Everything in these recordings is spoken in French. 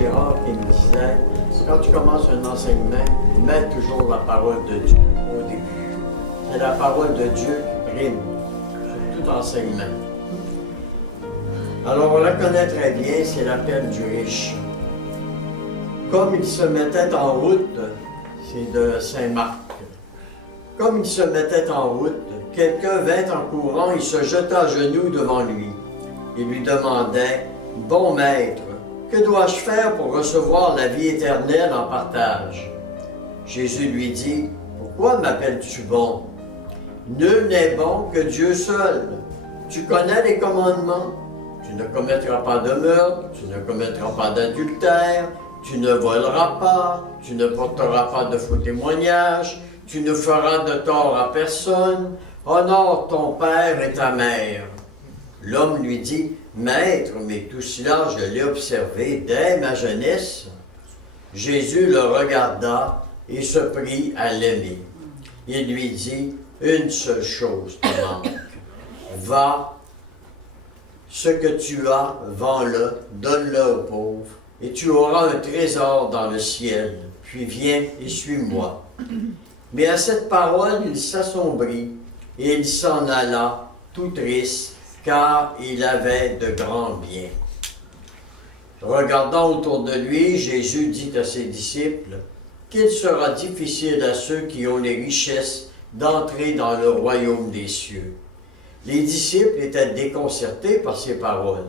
Gérard qui me disait, quand tu commences un enseignement, mets toujours la parole de Dieu au début. C'est la parole de Dieu qui prime sur tout enseignement. Alors on la connaît très bien, c'est l'appel du riche. Comme il se mettait en route, c'est de Saint-Marc. Comme il se mettait en route, quelqu'un vint en courant et se jeta à genoux devant lui. Il lui demandait, « Bon maître, que dois-je faire pour recevoir la vie éternelle en partage? » Jésus lui dit, « Pourquoi m'appelles-tu bon? Nul n'est bon que Dieu seul. Tu connais les commandements. Tu ne commettras pas de meurtre, tu ne commettras pas d'adultère, tu ne voleras pas, tu ne porteras pas de faux témoignages, tu ne feras de tort à personne, honore ton père et ta mère. » L'homme lui dit, « Maître, mais tout cela, je l'ai observé dès ma jeunesse. » Jésus le regarda et se prit à l'aimer. Il lui dit, « Une seule chose te manque. Va, ce que tu as, vends-le, donne-le aux pauvres, et tu auras un trésor dans le ciel. Puis viens et suis-moi. » Mais à cette parole, il s'assombrit, et il s'en alla, tout triste, car il avait de grands biens. Regardant autour de lui, Jésus dit à ses disciples, « Qu'il sera difficile à ceux qui ont les richesses d'entrer dans le royaume des cieux. » Les disciples étaient déconcertés par ces paroles.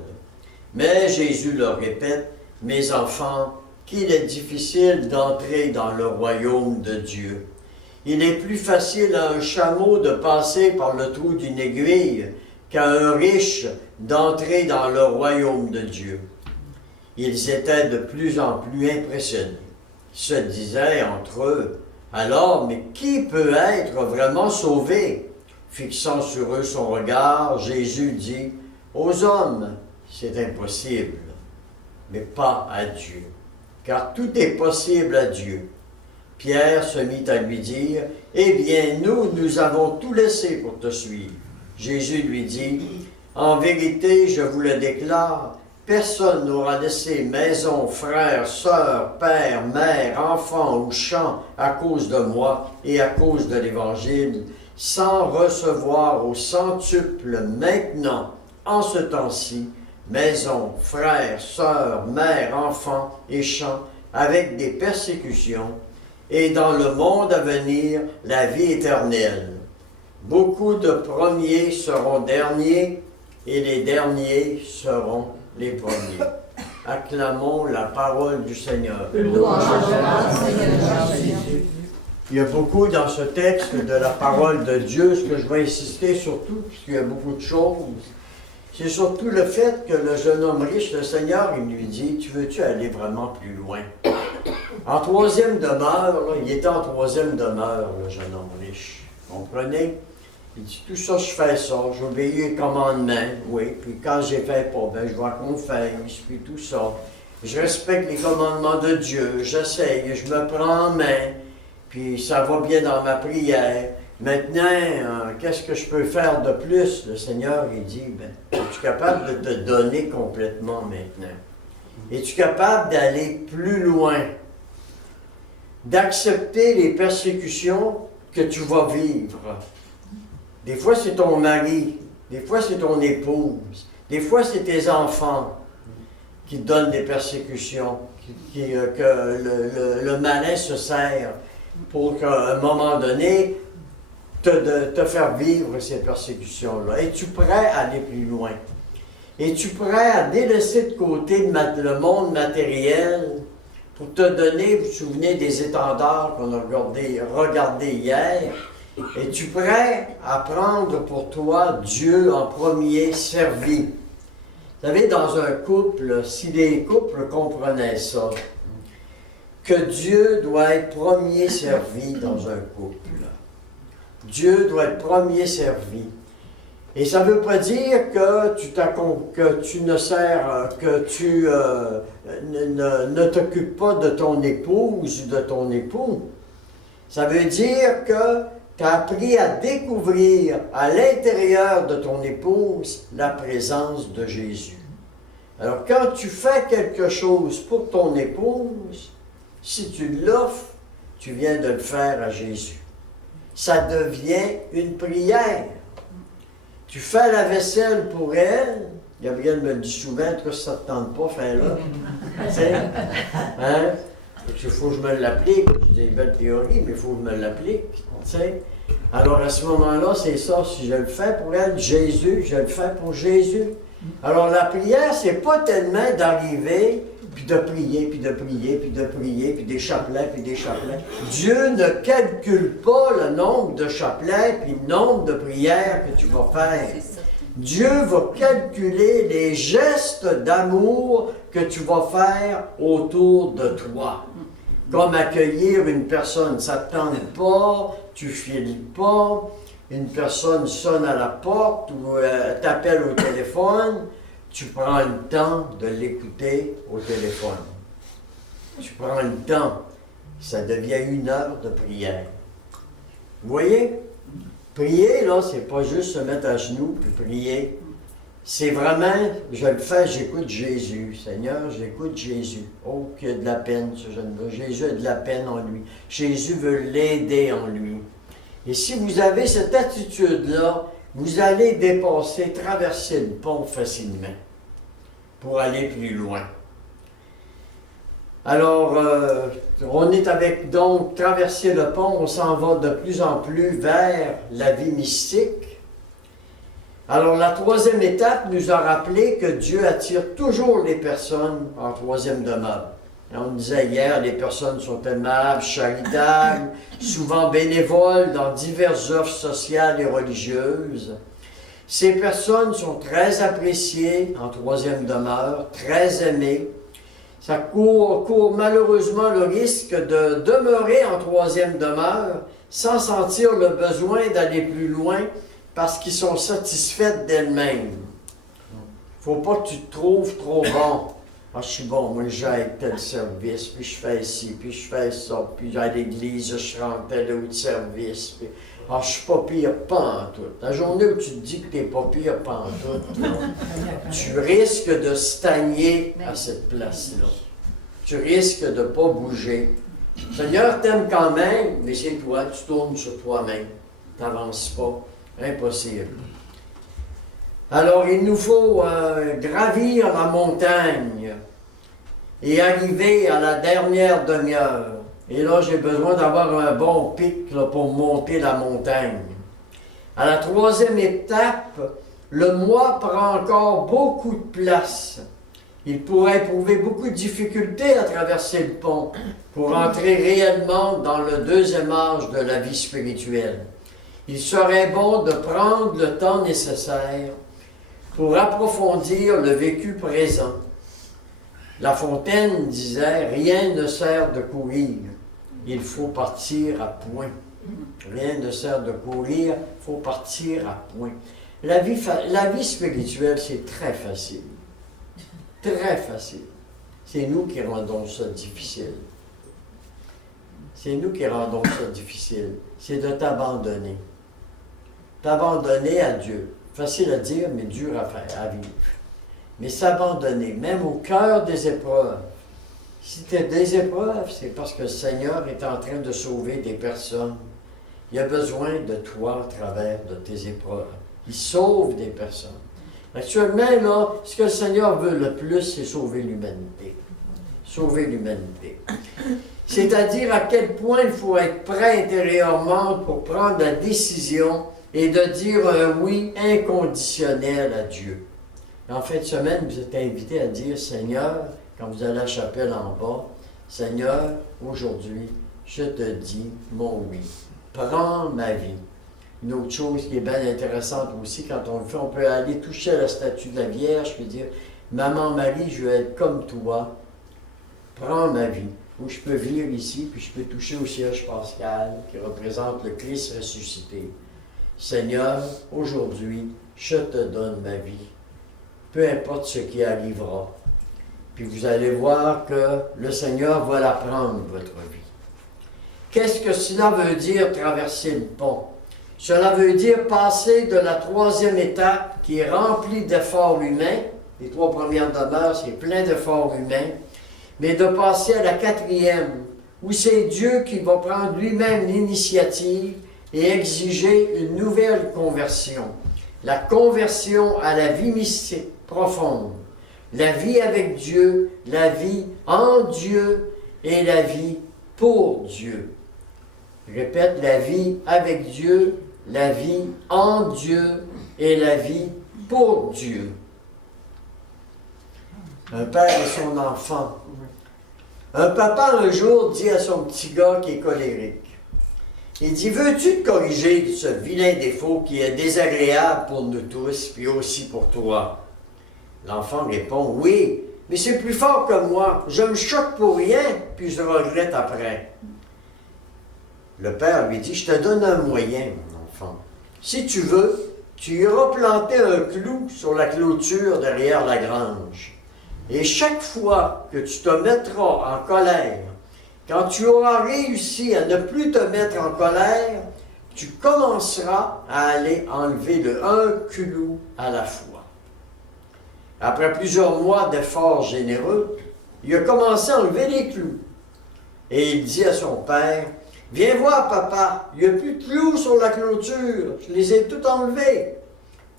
Mais Jésus leur répète, « Mes enfants, qu'il est difficile d'entrer dans le royaume de Dieu. Il est plus facile à un chameau de passer par le trou d'une aiguille qu'à un riche d'entrer dans le royaume de Dieu. » Ils étaient de plus en plus impressionnés. Ils se disaient entre eux, « Alors, mais qui peut être vraiment sauvé? » Fixant sur eux son regard, Jésus dit, « Aux hommes, c'est impossible, mais pas à Dieu, car tout est possible à Dieu. » Pierre se mit à lui dire, « Eh bien, nous avons tout laissé pour te suivre. » Jésus lui dit, « En vérité, je vous le déclare, personne n'aura laissé maison, frères, sœurs, père, mère, enfants ou champs à cause de moi et à cause de l'Évangile, sans recevoir au centuple maintenant, en ce temps-ci, maison, frères, sœurs, mères, enfants et champs, avec des persécutions, et dans le monde à venir, la vie éternelle. Beaucoup de premiers seront derniers, et les derniers seront les premiers. » Acclamons la parole du Seigneur. Louange à toi, Seigneur Jésus. Il y a beaucoup dans ce texte de la parole de Dieu. Ce que je vais insister surtout, puisqu'il y a beaucoup de choses, c'est surtout le fait que le jeune homme riche, le Seigneur, il lui dit, « Tu veux-tu aller vraiment plus loin? » En troisième demeure, là, il était en troisième demeure, le jeune homme riche. Vous comprenez? Il dit, tout ça, je fais ça, j'obéis les commandements, oui, puis quand j'ai fait pas, ben je vois qu'on fait, puis tout ça. Je respecte les commandements de Dieu, j'essaye, je me prends en main, puis ça va bien dans ma prière. Maintenant, qu'est-ce que je peux faire de plus? Le Seigneur, il dit, ben, es-tu capable de te donner complètement maintenant? Es-tu capable d'aller plus loin? D'accepter les persécutions que tu vas vivre? Des fois, c'est ton mari, des fois, c'est ton épouse, des fois, c'est tes enfants qui te donnent des persécutions, que le malin se sert pour qu'à un moment donné, te faire vivre ces persécutions-là. Es-tu prêt à aller plus loin? Es-tu prêt à délaisser de côté le monde matériel pour te donner, vous vous souvenez des étendards qu'on a regardé hier? Es-tu prêt à prendre pour toi Dieu en premier servi? Vous savez, dans un couple, si les couples comprenaient ça, que Dieu doit être premier servi dans un couple. Dieu doit être premier servi. Et ça ne veut pas dire que tu ne t'occupes pas de ton épouse ou de ton époux. Ça veut dire que tu as appris à découvrir à l'intérieur de ton épouse la présence de Jésus. Alors, quand tu fais quelque chose pour ton épouse, si tu l'offres, tu viens de le faire à Jésus. Ça devient une prière. Tu fais la vaisselle pour elle. Gabriel me le dit souvent, toi, si ça ne te tente pas, fais-la. Tu sais? Hein? Il faut que je me l'applique. Je dis, belle théorie, mais il faut que je me l'applique. Tu sais? Alors, à ce moment-là, c'est ça. Si je le fais pour elle, Jésus, je le fais pour Jésus. Alors, la prière, c'est pas tellement d'arriver, puis de prier, puis de prier, puis de prier, puis des chapelets, puis des chapelets. Dieu ne calcule pas le nombre de chapelets, puis le nombre de prières que tu vas faire. Dieu va calculer les gestes d'amour que tu vas faire autour de toi. Comme accueillir une personne, ça ne te tente pas, tu files pas, une personne sonne à la porte ou t'appelle au téléphone, tu prends le temps de l'écouter au téléphone. Tu prends le temps, ça devient 1 heure de prière. Vous voyez? Prier, là, c'est pas juste se mettre à genoux puis prier. C'est vraiment, je le fais, j'écoute Jésus. Seigneur, j'écoute Jésus. Oh, qu'il y a de la peine, ce jeune-là. Jésus a de la peine en lui. Jésus veut l'aider en lui. Et si vous avez cette attitude-là, vous allez dépasser, traverser le pont facilement pour aller plus loin. Alors, on est avec, donc, traverser le pont, on s'en va de plus en plus vers la vie mystique. Alors, la 3e étape nous a rappelé que Dieu attire toujours les personnes en 3e demeure. On disait hier, les personnes sont aimables, charitables, souvent bénévoles dans diverses œuvres sociales et religieuses. Ces personnes sont très appréciées en 3e demeure, très aimées. Ça court malheureusement le risque de demeurer en 3e demeure sans sentir le besoin d'aller plus loin parce qu'ils sont satisfaits d'elles-mêmes. Il ne faut pas que tu te trouves trop bon. Ah, je suis bon, moi j'aide tel service, puis je fais ci, puis je fais ça, puis à l'église, je rends tel autre service. Puis, ah, je suis pas pire, pas en tout. La journée où tu te dis que tu n'es pas pire, pas en tout, tu risques de stagner à cette place-là. Tu risques de ne pas bouger. Le Seigneur t'aime quand même, mais c'est toi, tu tournes sur toi-même. Tu n'avances pas. Impossible. Alors, il nous faut gravir la montagne et arriver à la dernière demi-heure. Et là, j'ai besoin d'avoir un bon pic là, pour monter la montagne. À la 3e étape, le moi prend encore beaucoup de place. Il pourrait éprouver beaucoup de difficultés à traverser le pont pour entrer réellement dans le 2e âge de la vie spirituelle. Il serait bon de prendre le temps nécessaire pour approfondir le vécu présent. La Fontaine disait « Rien ne sert de courir, il faut partir à point. » Rien ne sert de courir, il faut partir à point. La vie spirituelle, c'est très facile. Très facile. C'est nous qui rendons ça difficile. C'est nous qui rendons ça difficile. C'est de t'abandonner. T'abandonner à Dieu. Facile à dire, mais dur à faire, à vivre. Mais s'abandonner, même au cœur des épreuves. Si tu as des épreuves, c'est parce que le Seigneur est en train de sauver des personnes. Il a besoin de toi à travers de tes épreuves. Il sauve des personnes. Actuellement, là, ce que le Seigneur veut le plus, c'est sauver l'humanité. Sauver l'humanité. C'est-à-dire à quel point il faut être prêt intérieurement pour prendre la décision et de dire un oui inconditionnel à Dieu. En fin de semaine, vous êtes invité à dire, Seigneur, quand vous allez à la chapelle en bas, Seigneur, aujourd'hui, je te dis mon oui. Prends ma vie. Une autre chose qui est bien intéressante aussi, quand on le fait, on peut aller toucher la statue de la Vierge, puis dire, Maman Marie, je veux être comme toi. Prends ma vie. Où je peux venir ici, puis je peux toucher au siège pascal, qui représente le Christ ressuscité. Seigneur, aujourd'hui, je te donne ma vie. Peu importe ce qui arrivera. Puis vous allez voir que le Seigneur va la prendre, votre vie. Qu'est-ce que cela veut dire, traverser le pont? Cela veut dire passer de la 3e étape, qui est remplie d'efforts humains, Les 3 premières demeures, c'est plein d'efforts humains. Mais de passer à la 4e, où c'est Dieu qui va prendre lui-même l'initiative et exiger une nouvelle conversion. La conversion à la vie mystique profonde. La vie avec Dieu, la vie en Dieu et la vie pour Dieu. Je répète, la vie avec Dieu, la vie en Dieu et la vie pour Dieu. Un père et son enfant. Un papa un jour dit à son petit gars qui est colérique, il dit, veux-tu te corriger de ce vilain défaut qui est désagréable pour nous tous, puis aussi pour toi? L'enfant répond, oui, mais c'est plus fort que moi, je me choque pour rien, puis je regrette après. Le père lui dit, je te donne un moyen, mon enfant. Si tu veux, tu iras planter un clou sur la clôture derrière la grange. Et chaque fois que tu te mettras en colère, quand tu auras réussi à ne plus te mettre en colère, tu commenceras à aller enlever un clou à la fois. Après plusieurs mois d'efforts généreux, il a commencé à enlever les clous. Et il dit à son père, « Viens voir, papa, il n'y a plus de clous sur la clôture, je les ai tous enlevés. »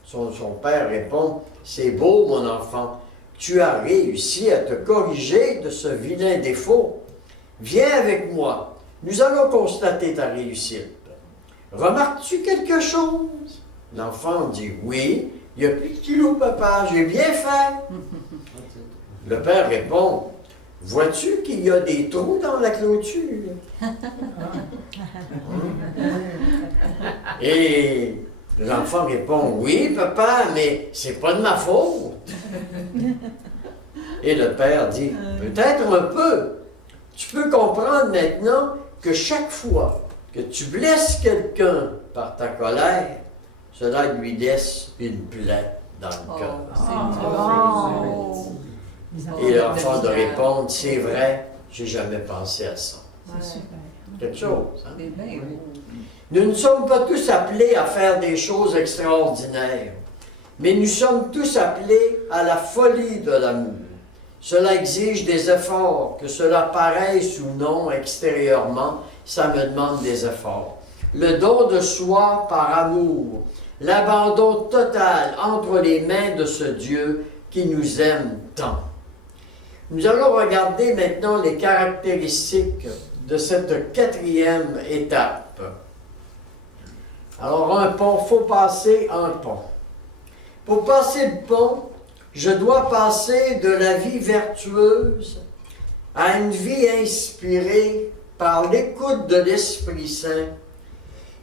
Son père répond, « C'est beau, mon enfant, tu as réussi à te corriger de ce vilain défaut. Viens avec moi, nous allons constater ta réussite. Remarques-tu quelque chose? » L'enfant dit, « Oui, il n'y a plus de clous, papa, j'ai bien fait. » Le père répond, « Vois-tu qu'il y a des trous dans la clôture? » Et l'enfant répond, « Oui, papa, mais c'est pas de ma faute. » Et le père dit, « Peut-être un peu. Tu peux comprendre maintenant que chaque fois que tu blesses quelqu'un par ta colère, cela lui laisse une plaie dans le cœur. » Et l'enfant de répondre, « C'est vrai, j'ai jamais pensé à ça. » Quelque chose. Hein? Nous ne sommes pas tous appelés à faire des choses extraordinaires, mais nous sommes tous appelés à la folie de l'amour. Cela exige des efforts, que cela paraisse ou non extérieurement, ça me demande des efforts. Le don de soi par amour, l'abandon total entre les mains de ce Dieu qui nous aime tant. Nous allons regarder maintenant les caractéristiques de cette 4e étape. Alors, un pont, il faut passer un pont. Pour passer le pont, je dois passer de la vie vertueuse à une vie inspirée par l'écoute de l'Esprit Saint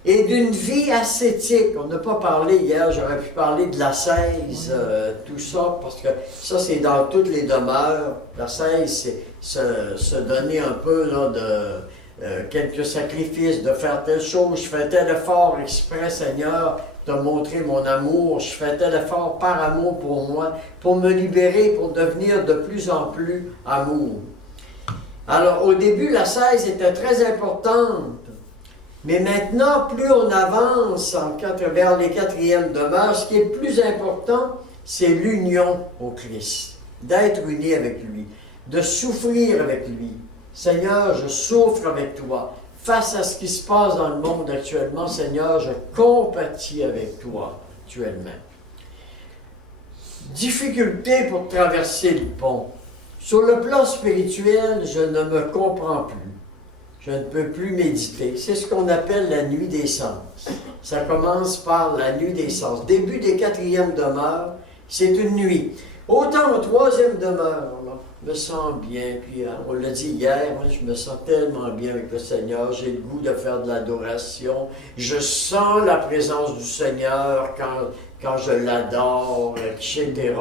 et d'une vie ascétique. On n'a pas parlé hier, j'aurais pu parler de l'ascèse, tout ça, parce que ça, c'est dans toutes les demeures. L'ascèse, c'est se donner un peu là, de quelques sacrifices, de faire telle chose, je fais tel effort exprès, Seigneur, de montrer mon amour, je fais tel effort par amour pour moi, pour me libérer, pour devenir de plus en plus amour. Alors, au début, l'ascèse était très importante, mais maintenant, plus on avance vers les 4e demeures, ce qui est le plus important, c'est l'union au Christ, d'être uni avec lui, de souffrir avec lui. Seigneur, je souffre avec toi. Face à ce qui se passe dans le monde actuellement, Seigneur, je compatis avec toi actuellement. Difficulté pour traverser le pont. Sur le plan spirituel, je ne me comprends plus. Je ne peux plus méditer. C'est ce qu'on appelle la nuit des sens. Ça commence par la nuit des sens. Début des 4e demeures, c'est une nuit. Autant en 3e demeure, je me sens bien, puis on l'a dit hier, moi, je me sens tellement bien avec le Seigneur, j'ai le goût de faire de l'adoration, je sens la présence du Seigneur quand je l'adore, etc.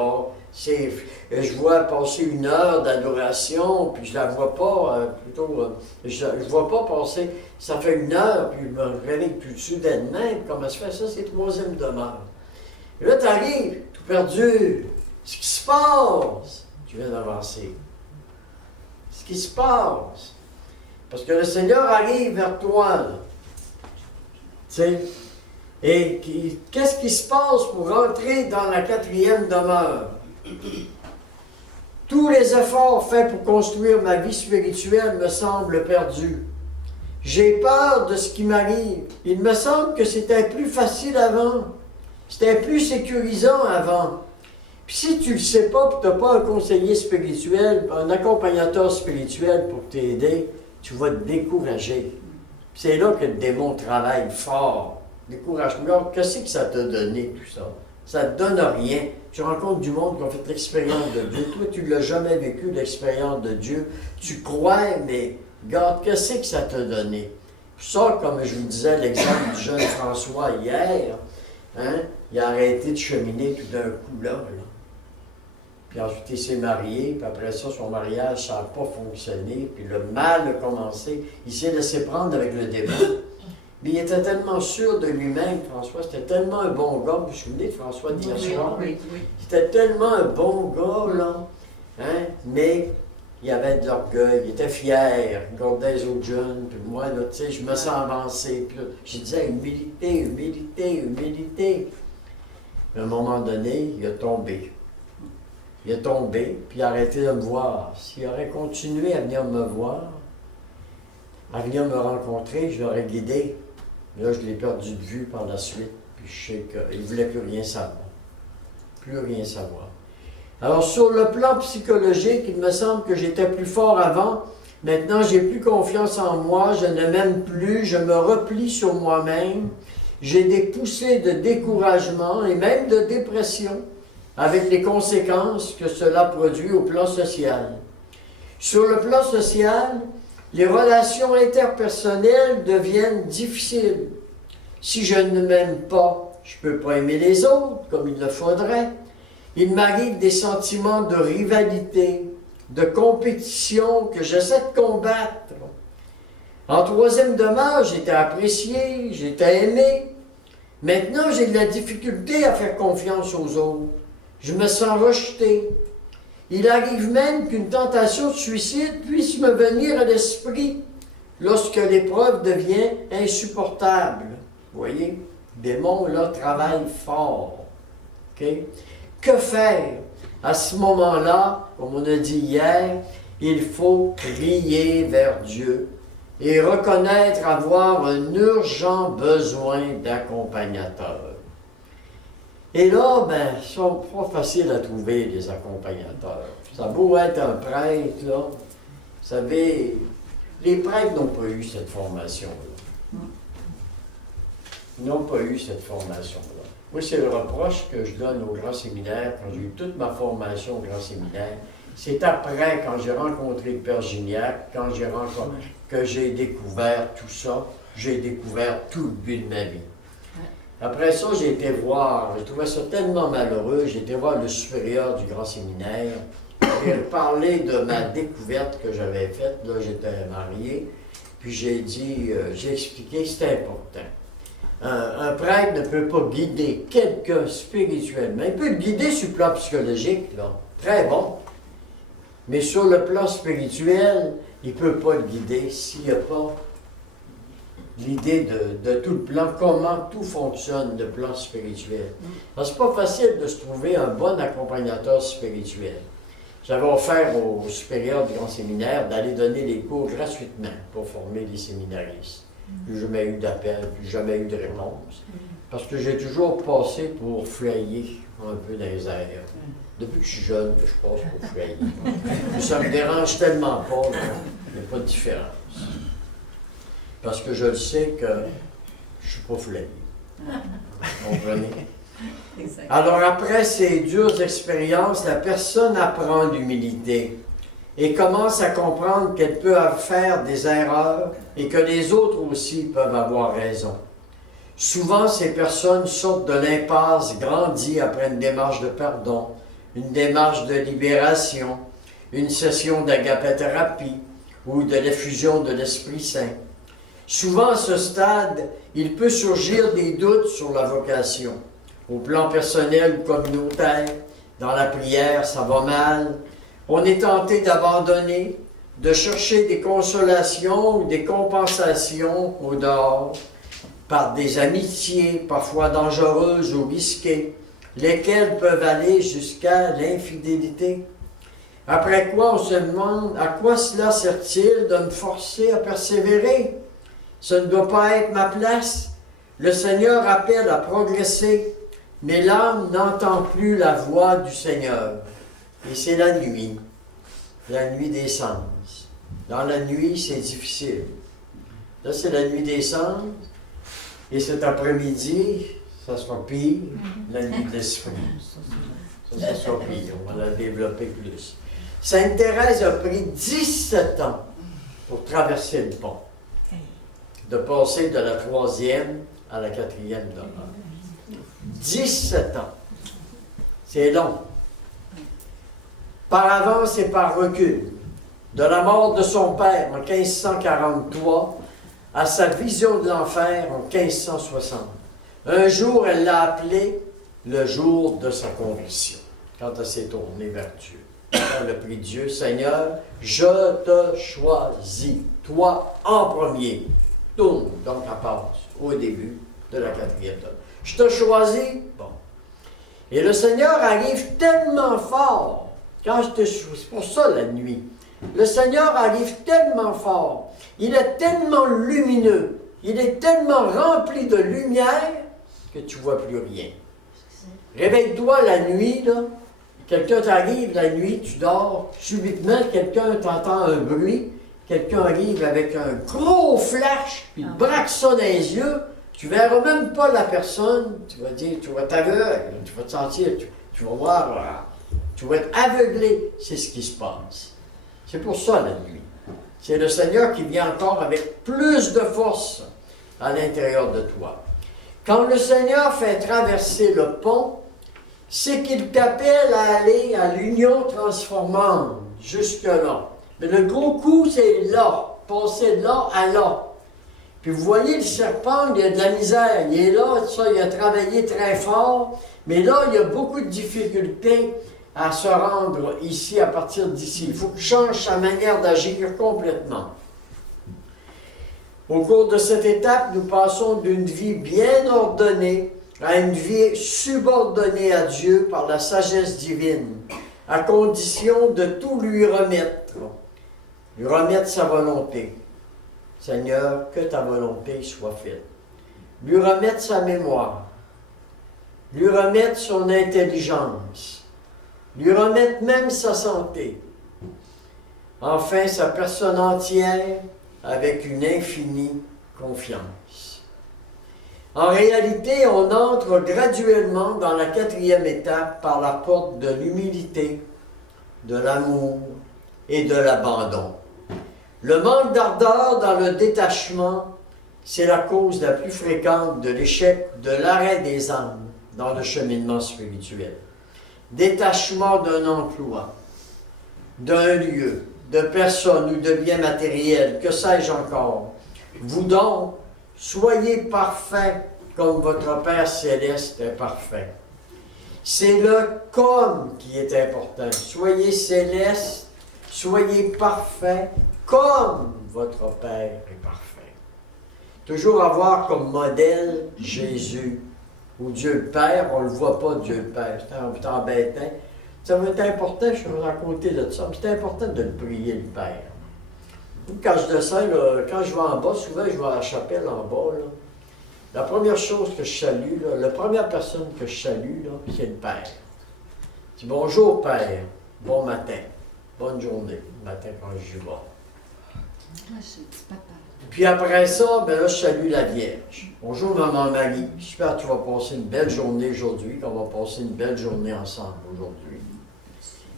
Je vois passer 1 heure d'adoration, puis je la vois pas, je vois pas passer, ça fait 1 heure, puis je me réveille plus soudainement, comment se fait ça, c'est 3e demeure. Et là, tu arrives, tout perdu, ce qui se passe, tu viens d'avancer. Ce qui se passe, parce que le Seigneur arrive vers toi, là. Tu sais, et qu'est-ce qui se passe pour entrer dans la 4e demeure? Tous les efforts faits pour construire ma vie spirituelle me semblent perdus. J'ai peur de ce qui m'arrive. Il me semble que c'était plus facile avant. C'était plus sécurisant avant. Puis si tu ne le sais pas, puis tu n'as pas un conseiller spirituel, un accompagnateur spirituel pour t'aider, tu vas te décourager. C'est là que le démon travaille fort. Découragement. Qu'est-ce que ça t'a donné, tout ça? Ça ne te donne rien. Tu rencontres du monde qui a fait l'expérience de Dieu. Toi, tu ne l'as jamais vécu, l'expérience de Dieu. Tu crois, mais regarde, qu'est-ce que ça t'a donné? Ça, comme je vous disais, l'exemple du jeune François hier, hein, il a arrêté de cheminer tout d'un coup là. Puis ensuite, il s'est marié, puis après ça, son mariage, ça n'a pas fonctionné, puis le mal a commencé. Il s'est laissé prendre avec le démon. Mais il était tellement sûr de lui-même, François, c'était tellement un bon gars. Vous vous souvenez de François d'hier soir? Oui. C'était tellement un bon gars, là. Hein? Mais il avait de l'orgueil, il était fier, il regardait les autres jeunes, puis moi, là, tu sais, je me sens avancé. Puis là, je disais, humilité, humilité, humilité. À un moment donné, il a tombé. Il est tombé, puis il a arrêté de me voir. S'il aurait continué à venir me voir, à venir me rencontrer, je l'aurais guidé. Là, je l'ai perdu de vue par la suite, puis je sais qu'il ne voulait plus rien savoir. Plus rien savoir. Alors, sur le plan psychologique, il me semble que j'étais plus fort avant. Maintenant, j'ai plus confiance en moi, je ne m'aime plus, je me replie sur moi-même. J'ai des poussées de découragement et même de dépression, avec les conséquences que cela produit au plan social. Sur le plan social, les relations interpersonnelles deviennent difficiles. Si je ne m'aime pas, je ne peux pas aimer les autres comme il le faudrait. Il m'arrive des sentiments de rivalité, de compétition que j'essaie de combattre. En troisième demeure, j'étais apprécié, j'étais aimé. Maintenant, j'ai de la difficulté à faire confiance aux autres. Je me sens rejeté. Il arrive même qu'une tentation de suicide puisse me venir à l'esprit lorsque l'épreuve devient insupportable. Vous voyez, le démon, là, travaille fort. Okay? Que faire? À ce moment-là, comme on a dit hier, il faut crier vers Dieu et reconnaître avoir un urgent besoin d'accompagnateurs. Et là, ben, ils sont pas faciles à trouver, les accompagnateurs. Ça a beau être un prêtre, là. Vous savez, les prêtres n'ont pas eu cette formation-là. Ils n'ont pas eu cette formation-là. Moi, c'est le reproche que je donne au grand séminaire, quand j'ai eu toute ma formation au grand séminaire. C'est après, quand j'ai rencontré le Père Gignac, que j'ai découvert tout ça, j'ai découvert tout le but de ma vie. Après ça, j'ai été voir, je trouvais ça tellement malheureux, j'ai été voir le supérieur du grand séminaire et parler de ma découverte que j'avais faite. Là, j'étais marié, puis j'ai dit, j'ai expliqué que c'était important. Un prêtre ne peut pas guider quelqu'un spirituellement. Il peut le guider sur le plan psychologique, là, très bon. Mais sur le plan spirituel, il ne peut pas le guider s'il n'y a pas l'idée de tout le plan, comment tout fonctionne, le plan spirituel. Ce n'est pas facile de se trouver un bon accompagnateur spirituel. J'avais offert aux supérieurs du grand séminaire d'aller donner les cours gratuitement pour former les séminaristes. Plus jamais eu d'appel, plus jamais eu de réponse. Parce que j'ai toujours passé pour flayer un peu dans les airs. Depuis que je suis jeune, que je passe pour flayer. Ça me dérange tellement pas, il n'y a pas de différence. Parce que je le sais que je ne suis pas flayé. Vous comprenez? Alors après ces dures expériences, la personne apprend l'humilité et commence à comprendre qu'elle peut faire des erreurs et que les autres aussi peuvent avoir raison. Souvent, ces personnes sortent de l'impasse grandie après une démarche de pardon, une démarche de libération, une session d'agapéthérapie ou de l'effusion de l'Esprit Saint. Souvent, à ce stade, il peut surgir des doutes sur la vocation. Au plan personnel ou communautaire, dans la prière, ça va mal. On est tenté d'abandonner, de chercher des consolations ou des compensations au dehors, par des amitiés parfois dangereuses ou risquées, lesquels peuvent aller jusqu'à l'infidélité. Après quoi, on se demande, à quoi cela sert-il de me forcer à persévérer? Ce ne doit pas être ma place. Le Seigneur appelle à progresser, mais l'âme n'entend plus la voix du Seigneur. Et c'est la nuit des sens. Dans la nuit, c'est difficile. Là, c'est la nuit des sens. Et cet après-midi, ça sera pire, la nuit de l'esprit. Ça sera pire, on va la développer plus. Sainte Thérèse a pris 17 ans pour traverser le pont. De passer de la 3e à la 4e demeure. 17 ans. C'est long. Par avance et par recul. De la mort de son père en 1543 à sa vision de l'enfer en 1560. Un jour, elle l'a appelé le jour de sa conversion, quand elle s'est tournée vers Dieu. Elle a prié Dieu, Seigneur, je te choisis, toi en premier. Tourne, donc elle passe au début de la 4e tonne. Je te choisis, bon. Et le Seigneur arrive tellement fort, quand je te choisis, c'est pour ça la nuit. Le Seigneur arrive tellement fort, il est tellement lumineux, il est tellement rempli de lumière que tu ne vois plus rien. Réveille-toi la nuit, là. Quelqu'un t'arrive la nuit, tu dors, subitement, quelqu'un t'entend un bruit, quelqu'un arrive avec un gros flash, puis il braque ça dans les yeux, tu ne verras même pas la personne, tu vas dire, tu vas t'aveugler, tu vas te sentir, tu vas voir, tu vas être aveuglé, c'est ce qui se passe. C'est pour ça la nuit. C'est le Seigneur qui vient encore avec plus de force à l'intérieur de toi. Quand le Seigneur fait traverser le pont, c'est qu'il t'appelle à aller à l'union transformante, jusque-là. Mais le gros coup, c'est là, passer de là à là. Puis vous voyez, le serpent, il y a de la misère. Il est là, ça, il a travaillé très fort, mais là, il y a beaucoup de difficultés à se rendre ici, à partir d'ici. Il faut qu'il change sa manière d'agir complètement. Au cours de cette étape, nous passons d'une vie bien ordonnée à une vie subordonnée à Dieu par la sagesse divine, à condition de tout lui remettre sa volonté. Seigneur, que ta volonté soit faite. Lui remettre sa mémoire, lui remettre son intelligence, lui remettre même sa santé. Enfin, sa personne entière avec une infinie confiance. En réalité, on entre graduellement dans la 4e étape par la porte de l'humilité, de l'amour et de l'abandon. Le manque d'ardeur dans le détachement, c'est la cause la plus fréquente de l'échec, de l'arrêt des âmes dans le cheminement spirituel. Détachement d'un emploi, d'un lieu, de personnes ou de biens matériels, que sais-je encore. Vous donc, soyez parfaits comme votre Père céleste est parfait. C'est le comme qui est important. Soyez célestes, soyez parfaits comme votre Père est parfait. Toujours avoir comme modèle Jésus ou Dieu le Père. On ne le voit pas, Dieu le Père. C'est embêtant. Ça va être important, je vais vous raconter de ça, mais c'est important de le prier, le Père. Quand je descends, là, quand je vais en bas, souvent je vais à la chapelle en bas, là, la première chose que je salue, là, la première personne que je salue, là, c'est le Père. Je dis bonjour Père, bon matin, bonne journée, le matin quand je vais. Puis après ça, ben là, je salue la Vierge. Bonjour Maman Marie, j'espère que tu vas passer une belle journée aujourd'hui, qu'on va passer une belle journée ensemble aujourd'hui.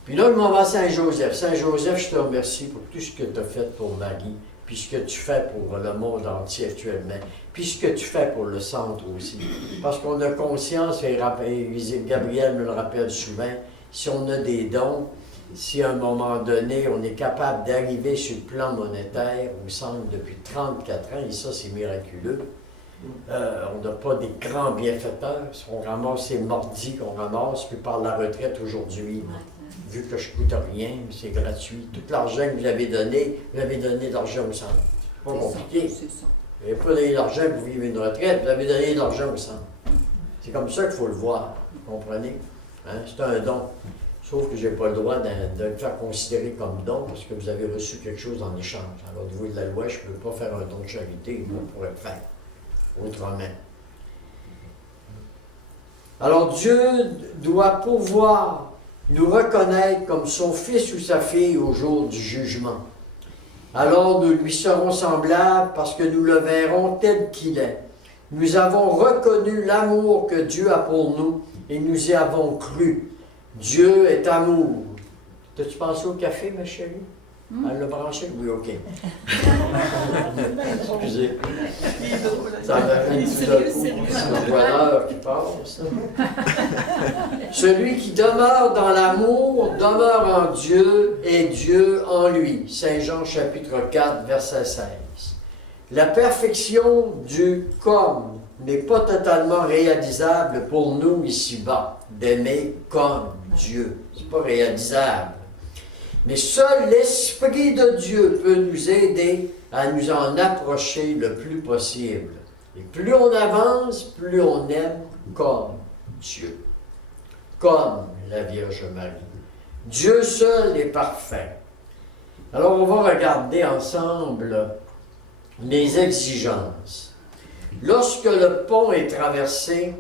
Puis là, je m'en vais à Saint-Joseph. Saint-Joseph, je te remercie pour tout ce que tu as fait pour Marie, puis ce que tu fais pour le monde entier actuellement, puis ce que tu fais pour le centre aussi. Parce qu'on a conscience, et Gabriel me le rappelle souvent, si on a des dons, si à un moment donné, on est capable d'arriver sur le plan monétaire au centre depuis 34 ans, et ça, c'est miraculeux. On n'a pas des grands bienfaiteurs. On ramasse ces mordis qu'on ramasse, puis par la retraite aujourd'hui. Vu que je ne coûte rien, c'est gratuit. Tout l'argent que vous avez donné de l'argent au centre. C'est pas compliqué. Vous n'avez pas donné de l'argent pour vivre une retraite, vous avez donné de l'argent au centre. C'est comme ça qu'il faut le voir, vous comprenez? Hein? C'est un don. Sauf que je n'ai pas le droit de le faire considérer comme don parce que vous avez reçu quelque chose en échange. Alors, au niveau de la loi, je ne peux pas faire un don de charité, on pourrait le faire autrement. Alors, Dieu doit pouvoir nous reconnaître comme son fils ou sa fille au jour du jugement. Alors, nous lui serons semblables parce que nous le verrons tel qu'il est. Nous avons reconnu l'amour que Dieu a pour nous et nous y avons cru. Dieu est amour. T'as-tu pensé au café, ma chérie? Elle l'a branché? Oui, OK. Excusez. Ça m'a fait tout d'un coup. C'est le voileur qui passe. Celui qui demeure dans l'amour demeure en Dieu et Dieu en lui. Saint Jean chapitre 4, verset 16. La perfection du comme n'est pas totalement réalisable pour nous ici-bas, d'aimer comme Dieu. Ce n'est pas réalisable. Mais seul l'Esprit de Dieu peut nous aider à nous en approcher le plus possible. Et plus on avance, plus on aime comme Dieu. Comme la Vierge Marie. Dieu seul est parfait. Alors on va regarder ensemble les exigences. Lorsque le pont est traversé,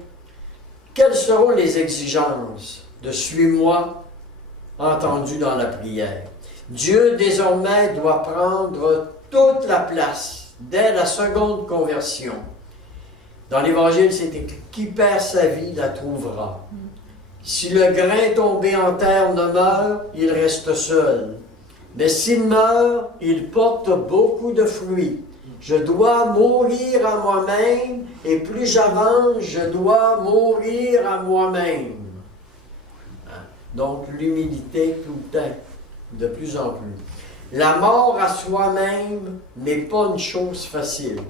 quelles seront les exigences de « suis-moi » entendues dans la prière? Dieu, désormais, doit prendre toute la place dès la seconde conversion. Dans l'Évangile, c'est écrit « Qui perd sa vie la trouvera ». Si le grain tombé en terre ne meurt, il reste seul. Mais s'il meurt, il porte beaucoup de fruits. Je dois mourir à moi-même, et plus j'avance, je dois mourir à moi-même. Donc, l'humilité tout le temps, de plus en plus. La mort à soi-même n'est pas une chose facile.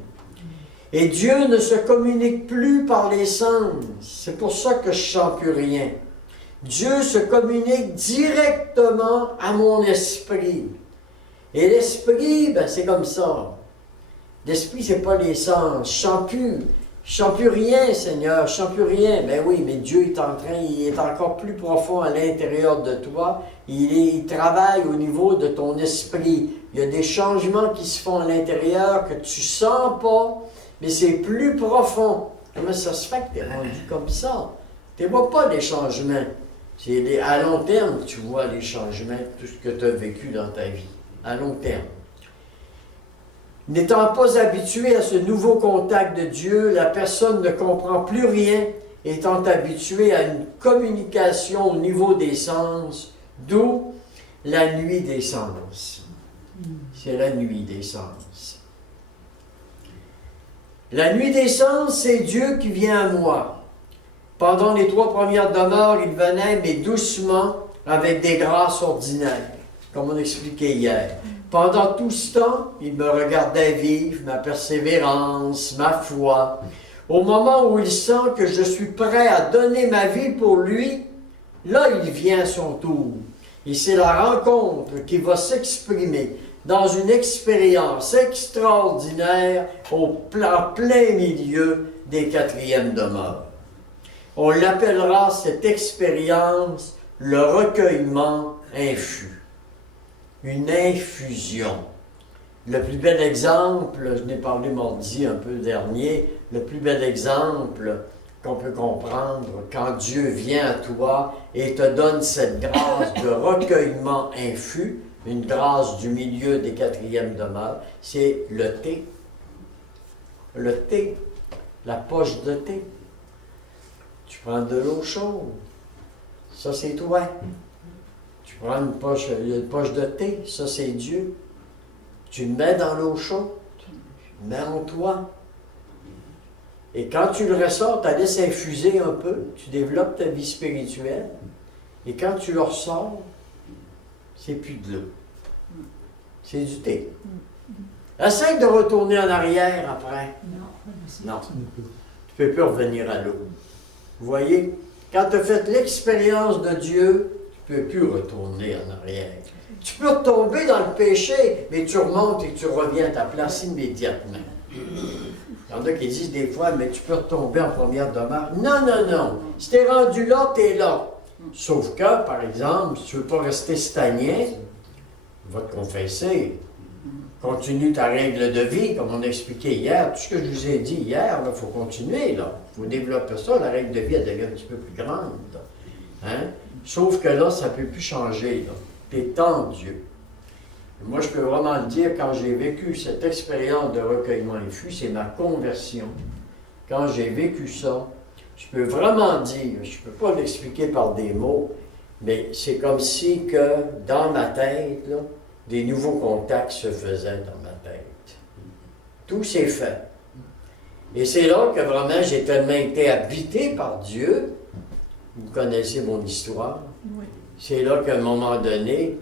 Et Dieu ne se communique plus par les sens. C'est pour ça que je ne sens plus rien. Dieu se communique directement à mon esprit. Et l'esprit, ben, c'est comme ça. L'esprit, ce n'est pas les sens. Je ne sens plus rien, Seigneur, je ne sens plus rien. Ben oui, mais Dieu il est encore plus profond à l'intérieur de toi. Il travaille au niveau de ton esprit. Il y a des changements qui se font à l'intérieur que tu ne sens pas, mais c'est plus profond. Comment ça se fait que tu es rendu comme ça? Tu ne vois pas les changements. C'est à long terme que tu vois les changements, tout ce que tu as vécu dans ta vie. À long terme. N'étant pas habitué à ce nouveau contact de Dieu, la personne ne comprend plus rien, étant habituée à une communication au niveau des sens, d'où la nuit des sens. C'est la nuit des sens. La nuit des sens, c'est Dieu qui vient à moi. Pendant les 3 premières demeures, il venait, mais doucement, avec des grâces ordinaires, comme on expliquait hier. Pendant tout ce temps, il me regardait vivre ma persévérance, ma foi. Au moment où il sent que je suis prêt à donner ma vie pour lui, là, il vient à son tour. Et c'est la rencontre qui va s'exprimer dans une expérience extraordinaire en plein milieu des 4e demeures. On l'appellera cette expérience le recueillement infus. Une infusion. Le plus bel exemple, je n'ai parlé mardi un peu dernier, le plus bel exemple qu'on peut comprendre quand Dieu vient à toi et te donne cette grâce de recueillement infus, une grâce du milieu des 4e demeures, c'est le thé. Le thé, la poche de thé. Tu prends de l'eau chaude. Ça, c'est toi. Tu prends une poche de thé. Ça, c'est Dieu. Tu le mets dans l'eau chaude. Tu le mets en toi. Et quand tu le ressors, tu la laisses infuser un peu. Tu développes ta vie spirituelle. Et quand tu le ressors, c'est plus de l'eau. C'est du thé. Essaye de retourner en arrière après. Non. Tu ne peux plus revenir à l'eau. Vous voyez, quand tu as fait l'expérience de Dieu, tu ne peux plus retourner en arrière. Tu peux retomber dans le péché, mais tu remontes et tu reviens à ta place immédiatement. Il y en a qui disent des fois, mais tu peux retomber en première demeure. Non, non, non. Si t'es rendu là, t'es là. Sauf que, par exemple, si tu ne veux pas rester stagnant, va te confesser. Continue ta règle de vie, comme on a expliqué hier. Tout ce que je vous ai dit hier, il faut continuer. Il faut développer ça. La règle de vie, elle devient un petit peu plus grande. Hein? Sauf que là, ça ne peut plus changer. Tu es en Dieu. Moi, je peux vraiment le dire, quand j'ai vécu cette expérience de recueillement infus, c'est ma conversion. Quand j'ai vécu ça, je peux vraiment dire, je ne peux pas l'expliquer par des mots, mais c'est comme si que dans ma tête, là, des nouveaux contacts se faisaient dans ma tête. Tout s'est fait. Et c'est là que vraiment j'ai tellement été habité par Dieu. Vous connaissez mon histoire. Oui. C'est là qu'à un moment donné,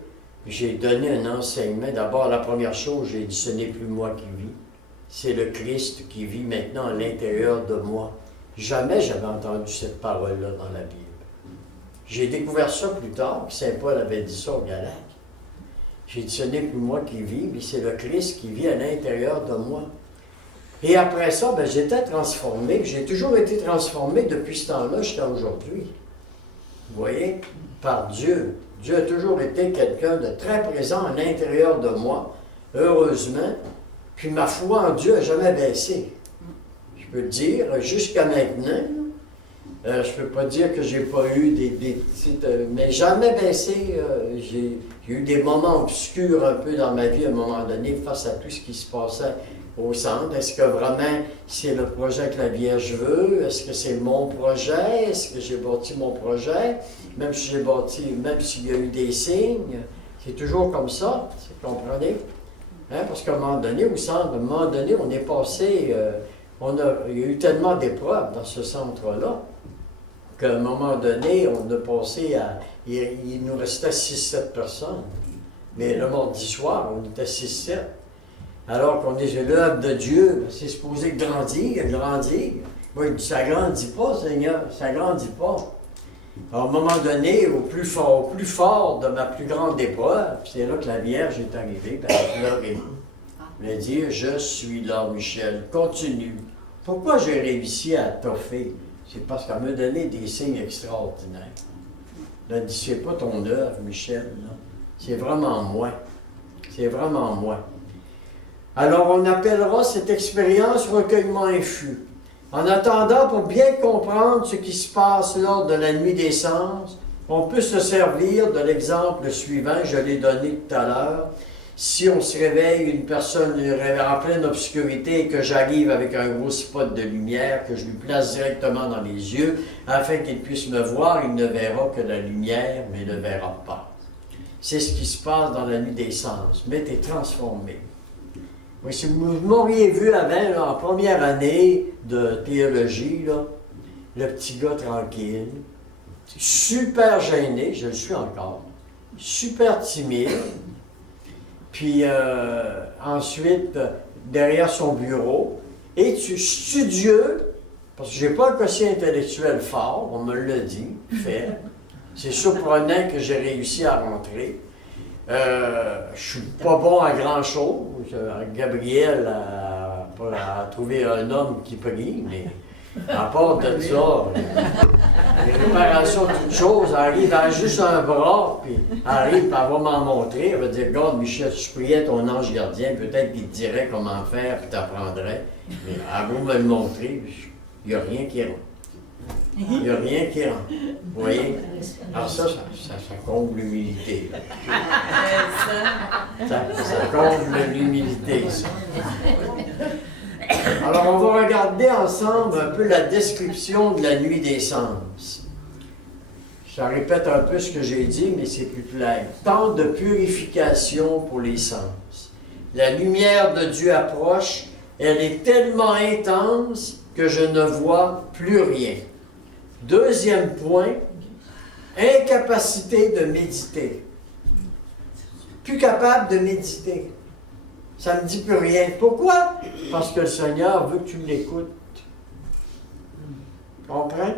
j'ai donné un enseignement. D'abord, la première chose, j'ai dit, ce n'est plus moi qui vis, c'est le Christ qui vit maintenant à l'intérieur de moi. Jamais j'avais entendu cette parole-là dans la Bible. J'ai découvert ça plus tard, que Saint Paul avait dit ça aux Galates. J'ai dit, ce n'est plus moi qui vis, mais c'est le Christ qui vit à l'intérieur de moi. Et après ça, ben, j'étais transformé. J'ai toujours été transformé depuis ce temps-là jusqu'à aujourd'hui. Vous voyez? Par Dieu. Dieu a toujours été quelqu'un de très présent à l'intérieur de moi, heureusement. Puis ma foi en Dieu n'a jamais baissé. Je peux le dire, jusqu'à maintenant. Je ne peux pas dire que j'ai pas eu mais jamais baissé. J'ai eu des moments obscurs un peu dans ma vie à un moment donné face à tout ce qui se passait au centre. Est-ce que vraiment c'est le projet que la Vierge veut? Est-ce que c'est mon projet? Est-ce que j'ai bâti mon projet? Même si j'ai bâti, même s'il y a eu des signes, c'est toujours comme ça, vous comprenez? Hein? Parce qu'à un moment donné, au centre, à un moment donné, on est passé, il y a eu tellement d'épreuves dans ce centre-là, qu'à un moment donné, on a passé à... Il nous restait 6-7 personnes. Mais le mardi soir, on était 6-7. Alors qu'on est l'œuvre de Dieu, c'est supposé grandir. Moi, il dit, ça ne grandit pas, Seigneur, ça ne grandit pas. Alors, à un moment donné, au plus fort de ma plus grande épreuve, c'est là que la Vierge est arrivée, puis elle a pleuré. Elle a dit, je suis là, Michel, continue. Pourquoi j'ai réussi à toffer? C'est parce qu'elle m'a donné des signes extraordinaires. Elle a dit, c'est pas ton œuvre, Michel, c'est vraiment moi. C'est vraiment moi. Alors, on appellera cette expérience recueillement infus. En attendant, pour bien comprendre ce qui se passe lors de la nuit des sens, on peut se servir de l'exemple suivant, je l'ai donné tout à l'heure. Si on se réveille, une personne en pleine obscurité et que j'arrive avec un gros spot de lumière, que je lui place directement dans les yeux, afin qu'il puisse me voir, il ne verra que la lumière, mais ne verra pas. C'est ce qui se passe dans la nuit des sens. Mais tu es transformé. Oui, si vous m'auriez vu avant, là, en première année de théologie, là, le petit gars tranquille, super gêné, je le suis encore, super timide, puis ensuite, derrière son bureau, et studieux, parce que je n'ai pas un quotient intellectuel fort, on me l'a dit, fait. C'est surprenant que j'ai réussi à rentrer. Je ne suis pas bon à grand-chose. Gabriel a trouvé un homme qui prie, mais à part de ça, les réparations de toutes choses, arrive à juste un bras, puis arrive, puis elle va m'en montrer. Elle va dire, regarde, Michel, tu priais ton ange gardien, peut-être qu'il te dirait comment faire, puis t'apprendrais. Mais elle va me le montrer, il n'y a rien qui rentre. Il n'y a rien qui rentre. Vous voyez? Alors ça comble l'humilité. Ça comble l'humilité, ça. Alors, on va regarder ensemble un peu la description de la nuit des sens. Je répète un peu ce que j'ai dit, mais c'est plus clair. Temps de purification pour les sens. La lumière de Dieu approche, elle est tellement intense que je ne vois plus rien. Deuxième point, incapacité de méditer. Plus capable de méditer. Ça ne me dit plus rien. Pourquoi? Parce que le Seigneur veut que tu l'écoutes. Comprends?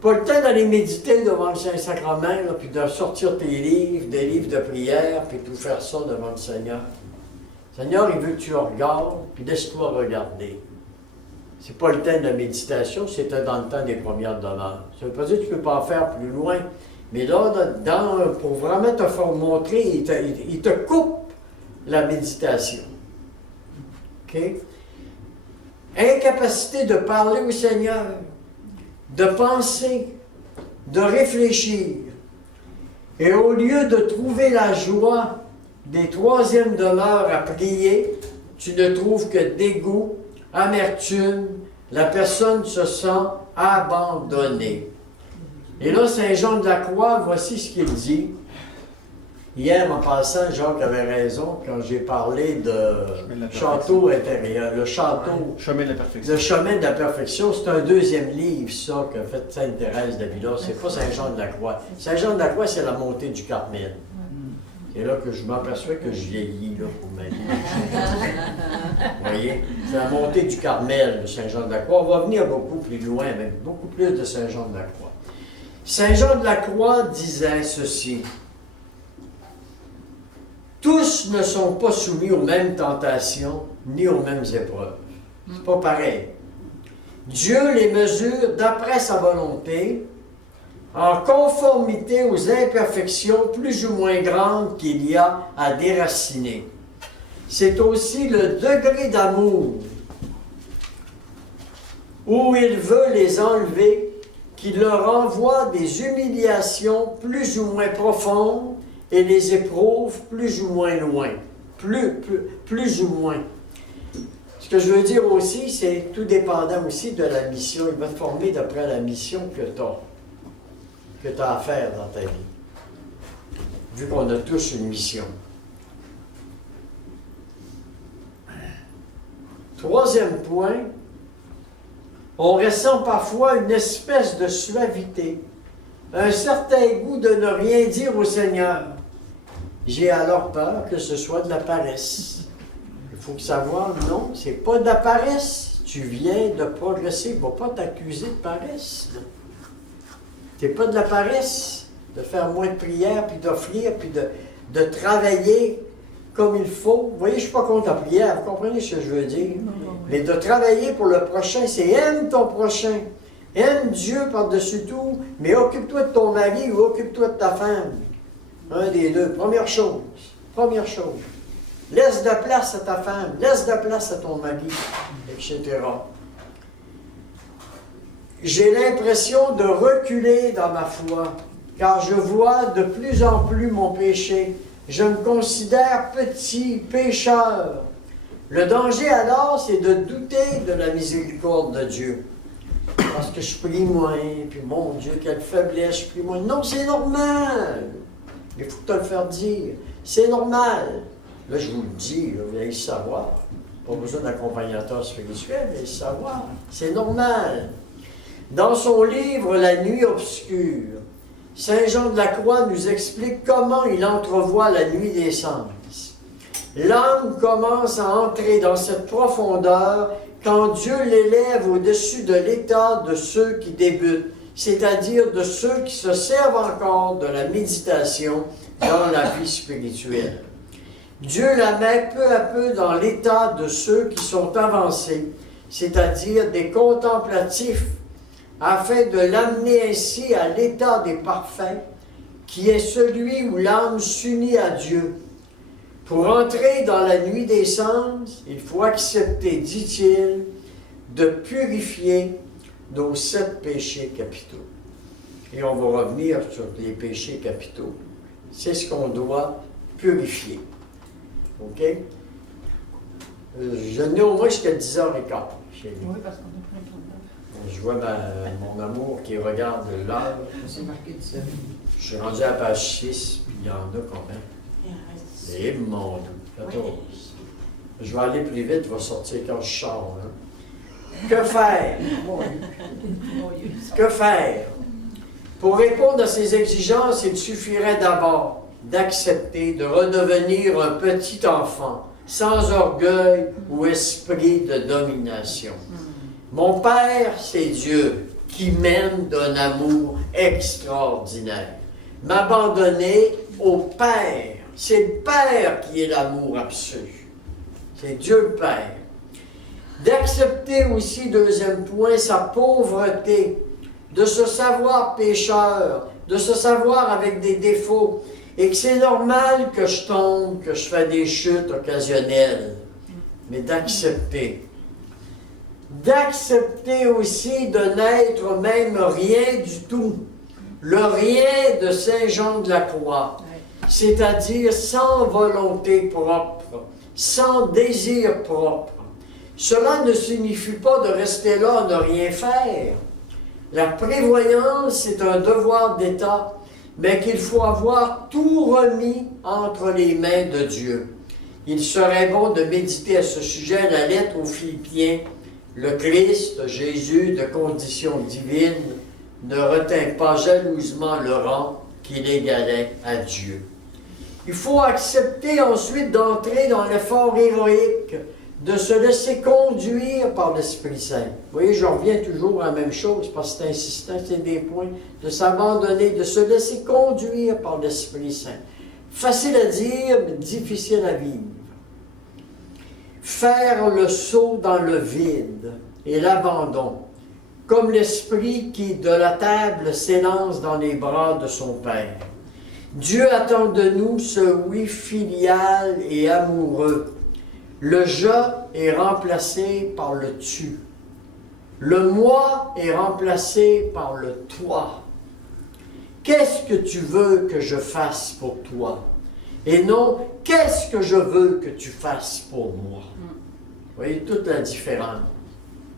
Pas le temps d'aller méditer devant le Saint-Sacrement, là, puis de sortir tes livres, des livres de prière, puis tout faire ça devant le Seigneur. Le Seigneur, il veut que tu le regardes, puis laisse-toi regarder. c'est pas le temps de la méditation, c'était dans le temps des premières demeures. Ça veut pas dire que tu ne peux pas en faire plus loin, mais là, pour vraiment te faire montrer, il te coupe la méditation. OK? Incapacité de parler au Seigneur, de penser, de réfléchir. Et au lieu de trouver la joie des troisièmes demeures à prier, tu ne trouves que dégoût, amertume, la personne se sent abandonnée. Et là, Saint Jean de la Croix, voici ce qu'il dit. Hier, en passant, Jacques avait raison quand j'ai parlé de château intérieur. Le château. Chemin de la perfection. Le chemin de la perfection, c'est un deuxième livre, ça, qu'a fait Sainte Thérèse d'Avila. C'est pas Saint Jean de la Croix. Saint Jean de la Croix, c'est la montée du Carmel. C'est là que je m'aperçois que je vieillis, là, pour ma vie. Vous voyez? C'est la montée du Carmel de Saint Jean de la Croix. On va venir beaucoup plus loin, avec beaucoup plus de Saint Jean de la Croix. Saint Jean de la Croix disait ceci. Tous ne sont pas soumis aux mêmes tentations, ni aux mêmes épreuves. C'est pas pareil. Dieu les mesure d'après sa volonté, en conformité aux imperfections plus ou moins grandes qu'il y a à déraciner. C'est aussi le degré d'amour où il veut les enlever qui leur envoie des humiliations plus ou moins profondes et les éprouve plus ou moins loin. Plus ou moins. Ce que je veux dire aussi, c'est tout dépendant aussi de la mission. Il va te former d'après la mission que tu as à faire dans ta vie. Vu qu'on a tous une mission. Troisième point, on ressent parfois une espèce de suavité, un certain goût de ne rien dire au Seigneur. J'ai alors peur que ce soit de la paresse. Il faut savoir, non, c'est pas de la paresse. Tu viens de progresser, il ne va pas t'accuser de paresse. C'est pas de la paresse de faire moins de prières, puis d'offrir, puis de travailler comme il faut. Vous voyez, je ne suis pas contre la prière, vous comprenez ce que je veux dire? Mais de travailler pour le prochain, c'est aime ton prochain. Aime Dieu par-dessus tout, mais occupe-toi de ton mari ou occupe-toi de ta femme. Un des deux. Première chose. Première chose. Laisse de place à ta femme, laisse de place à ton mari, etc. J'ai l'impression de reculer dans ma foi, car je vois de plus en plus mon péché. Je me considère petit, pécheur. Le danger alors, c'est de douter de la miséricorde de Dieu. Parce que je prie moins, puis mon Dieu, quelle faiblesse, je prie moins. Non, c'est normal. Il faut te le faire dire. C'est normal. Là, je vous le dis, là, vous allez le savoir. Pas besoin d'accompagnateur spirituel, mais le savoir. C'est normal. Dans son livre « La nuit obscure », Saint Jean de la Croix nous explique comment il entrevoit la nuit des sens. L'âme commence à entrer dans cette profondeur quand Dieu l'élève au-dessus de l'état de ceux qui débutent, c'est-à-dire de ceux qui se servent encore de la méditation dans la vie spirituelle. Dieu la met peu à peu dans l'état de ceux qui sont avancés, c'est-à-dire des contemplatifs, afin de l'amener ainsi à l'état des parfaits, qui est celui où l'âme s'unit à Dieu. Pour entrer dans la nuit des sens, il faut accepter, dit-il, de purifier nos 7 péchés capitaux. Et on va revenir sur les péchés capitaux. C'est ce qu'on doit purifier. OK? Je n'ai au moins jusqu'à 10h15 chez nous. Oui, parce qu'on a plein de Je vois mon amour qui regarde l'heure. C'est marqué 10 heures. Je suis rendu à page 6, puis il y en a combien? Et mon Dieu, 14. Je vais aller plus vite, il va sortir quand je sors. Hein. Que faire? Que faire? Pour répondre à ces exigences, il suffirait d'abord d'accepter de redevenir un petit enfant, sans orgueil ou esprit de domination. Mon Père, c'est Dieu, qui m'aime d'un amour extraordinaire. M'abandonner au Père. C'est le Père qui est l'amour absolu. C'est Dieu le Père. D'accepter aussi, deuxième point, sa pauvreté, de se savoir pécheur, de se savoir avec des défauts, et que c'est normal que je tombe, que je fais des chutes occasionnelles, mais d'accepter. D'accepter aussi de n'être même rien du tout, le rien de Saint Jean de la Croix, c'est-à-dire sans volonté propre, sans désir propre. Cela ne signifie pas de rester là à ne rien faire. La prévoyance est un devoir d'État, mais qu'il faut avoir tout remis entre les mains de Dieu. Il serait bon de méditer à ce sujet la lettre aux Philippiens. Le Christ, Jésus, de condition divine, ne retint pas jalousement le rang qu'il égalait à Dieu. Il faut accepter ensuite d'entrer dans l'effort héroïque, de se laisser conduire par l'Esprit Saint. Vous voyez, je reviens toujours à la même chose, parce que c'est insistant, c'est des points, de s'abandonner, de se laisser conduire par l'Esprit Saint. Facile à dire, mais difficile à vivre. Faire le saut dans le vide et l'abandon, comme l'Esprit qui, de la table, s'élance dans les bras de son Père. Dieu attend de nous ce oui filial et amoureux. Le « je » est remplacé par le « tu ». Le « moi » est remplacé par le « toi ». Qu'est-ce que tu veux que je fasse pour toi? Et non, qu'est-ce que je veux que tu fasses pour moi? Vous voyez toute la différence.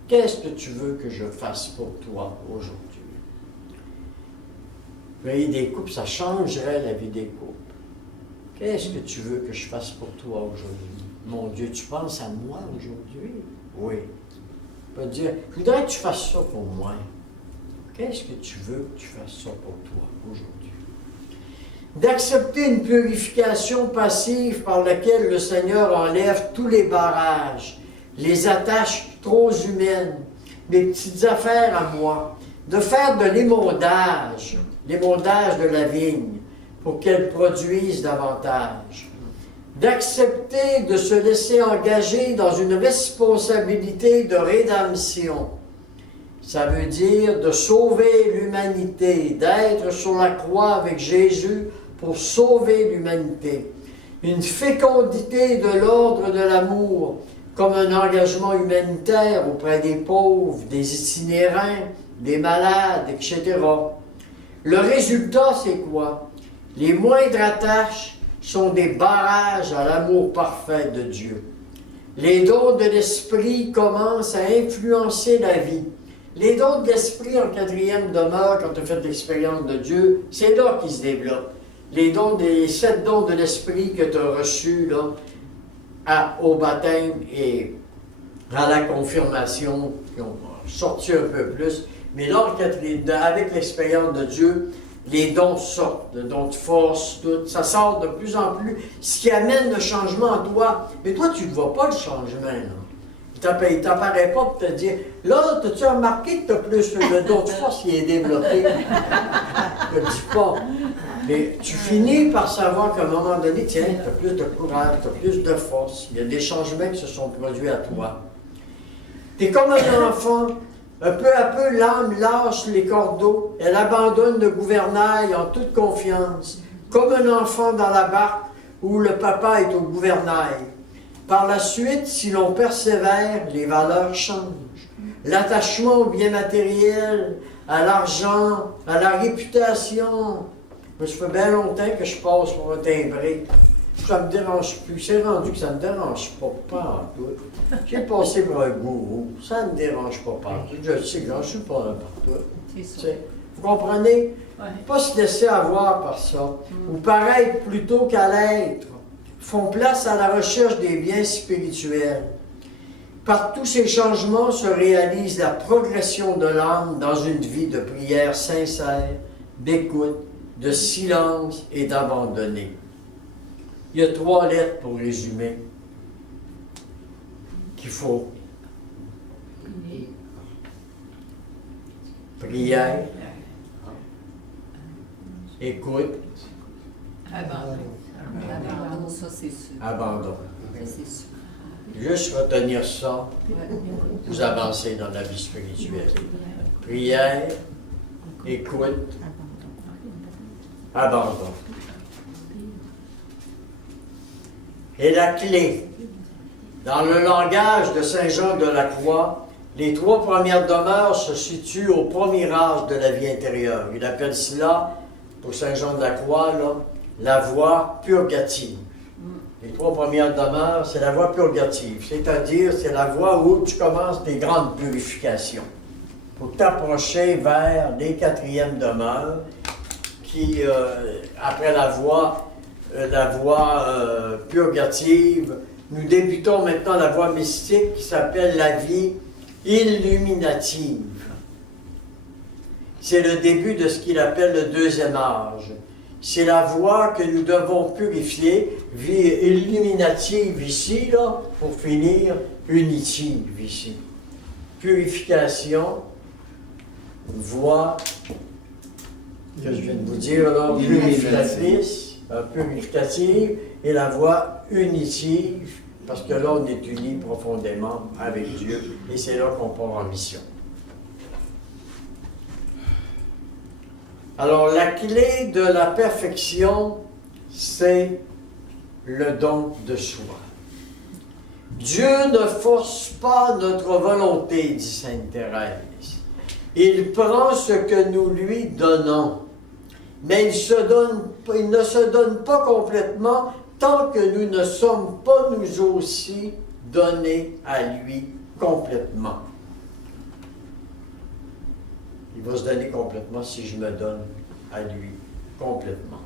Qu'est-ce que tu veux que je fasse pour toi aujourd'hui? Vous voyez, des couples, ça changerait la vie des couples. Qu'est-ce que tu veux que je fasse pour toi aujourd'hui? Mon Dieu, tu penses à moi aujourd'hui? Oui. On peut dire, je voudrais que tu fasses ça pour moi. Qu'est-ce que tu veux que tu fasses ça pour toi aujourd'hui? D'accepter une purification passive par laquelle le Seigneur enlève tous les barrages, les attaches trop humaines, mes petites affaires à moi, de faire de l'émondage de la vigne, pour qu'elle produise davantage. D'accepter de se laisser engager dans une responsabilité de rédemption. Ça veut dire de sauver l'humanité, d'être sur la croix avec Jésus pour sauver l'humanité. Une fécondité de l'ordre de l'amour, comme un engagement humanitaire auprès des pauvres, des itinérants, des malades, etc. Le résultat, c'est quoi? Les moindres attaches sont des barrages à l'amour parfait de Dieu. Les dons de l'Esprit commencent à influencer la vie. Les dons de l'Esprit en quatrième demeure, quand tu as fait l'expérience de Dieu, c'est là qu'ils se développent. Les 7 dons de l'Esprit que tu as reçus là, au baptême et à la confirmation, qui ont sorti un peu plus. Mais là, avec l'expérience de Dieu, les dons sortent, le don de force, tout, ça sort de plus en plus, ce qui amène le changement en toi. Mais toi, tu ne vois pas le changement, là. Il ne t'apparaît pas pour te dire, là, as-tu remarqué que tu as plus le don de force qui est développé? Je ne le dis pas. Mais tu finis par savoir qu'à un moment donné, tiens, tu as plus de courage, tu as plus de force. Il y a des changements qui se sont produits à toi. Tu es comme un enfant. Un peu à peu, l'âme lâche les cordeaux. Elle abandonne le gouvernail en toute confiance, comme un enfant dans la barque où le papa est au gouvernail. Par la suite, si l'on persévère, les valeurs changent. L'attachement au bien matériel, à l'argent, à la réputation. Ça fait bien longtemps que je passe pour un timbré. Ça ne me dérange plus. C'est rendu que ça ne me dérange pas en tout. J'ai passé pour un gourou. Ça ne me dérange pas partout. Je sais que j'en suis pas un partout. Vous comprenez? Ouais. Pas se laisser avoir par ça. Ou paraître plutôt qu'à l'être. Font place à la recherche des biens spirituels. Par tous ces changements se réalise la progression de l'âme dans une vie de prière sincère, d'écoute, de silence et d'abandonner. Il y a 3 lettres pour résumer qu'il faut. Prière, écoute, Abandon, ça c'est sûr. Abandon. Ça c'est sûr. Juste retenir ça, vous avancez dans la vie spirituelle. Prière, écoute, abandon. Et la clé, dans le langage de Saint Jean de la Croix, les 3 premières demeures se situent au premier âge de la vie intérieure. Il appelle cela, pour Saint Jean de la Croix, là, la voie purgative. Les 3 premières demeures, c'est la voie purgative, c'est-à-dire c'est la voie où tu commences tes grandes purifications pour t'approcher vers les 4e demeures qui, après la voie purgative, nous débutons maintenant la voie mystique qui s'appelle la vie illuminative. C'est le début de ce qu'il appelle le 2e âge. C'est la voie que nous devons purifier, vie illuminative ici, là, pour finir, unitive ici. Purification, voie, que je viens de vous dire, là, purificatrice, purificative, et la voie unitive, parce que là, on est unis profondément avec Dieu, et c'est là qu'on part en mission. Alors, la clé de la perfection, c'est le don de soi. Dieu ne force pas notre volonté, dit Sainte Thérèse. Il prend ce que nous lui donnons. Mais il ne se donne pas complètement tant que nous ne sommes pas nous aussi donnés à lui complètement. Il va se donner complètement si je me donne à lui complètement.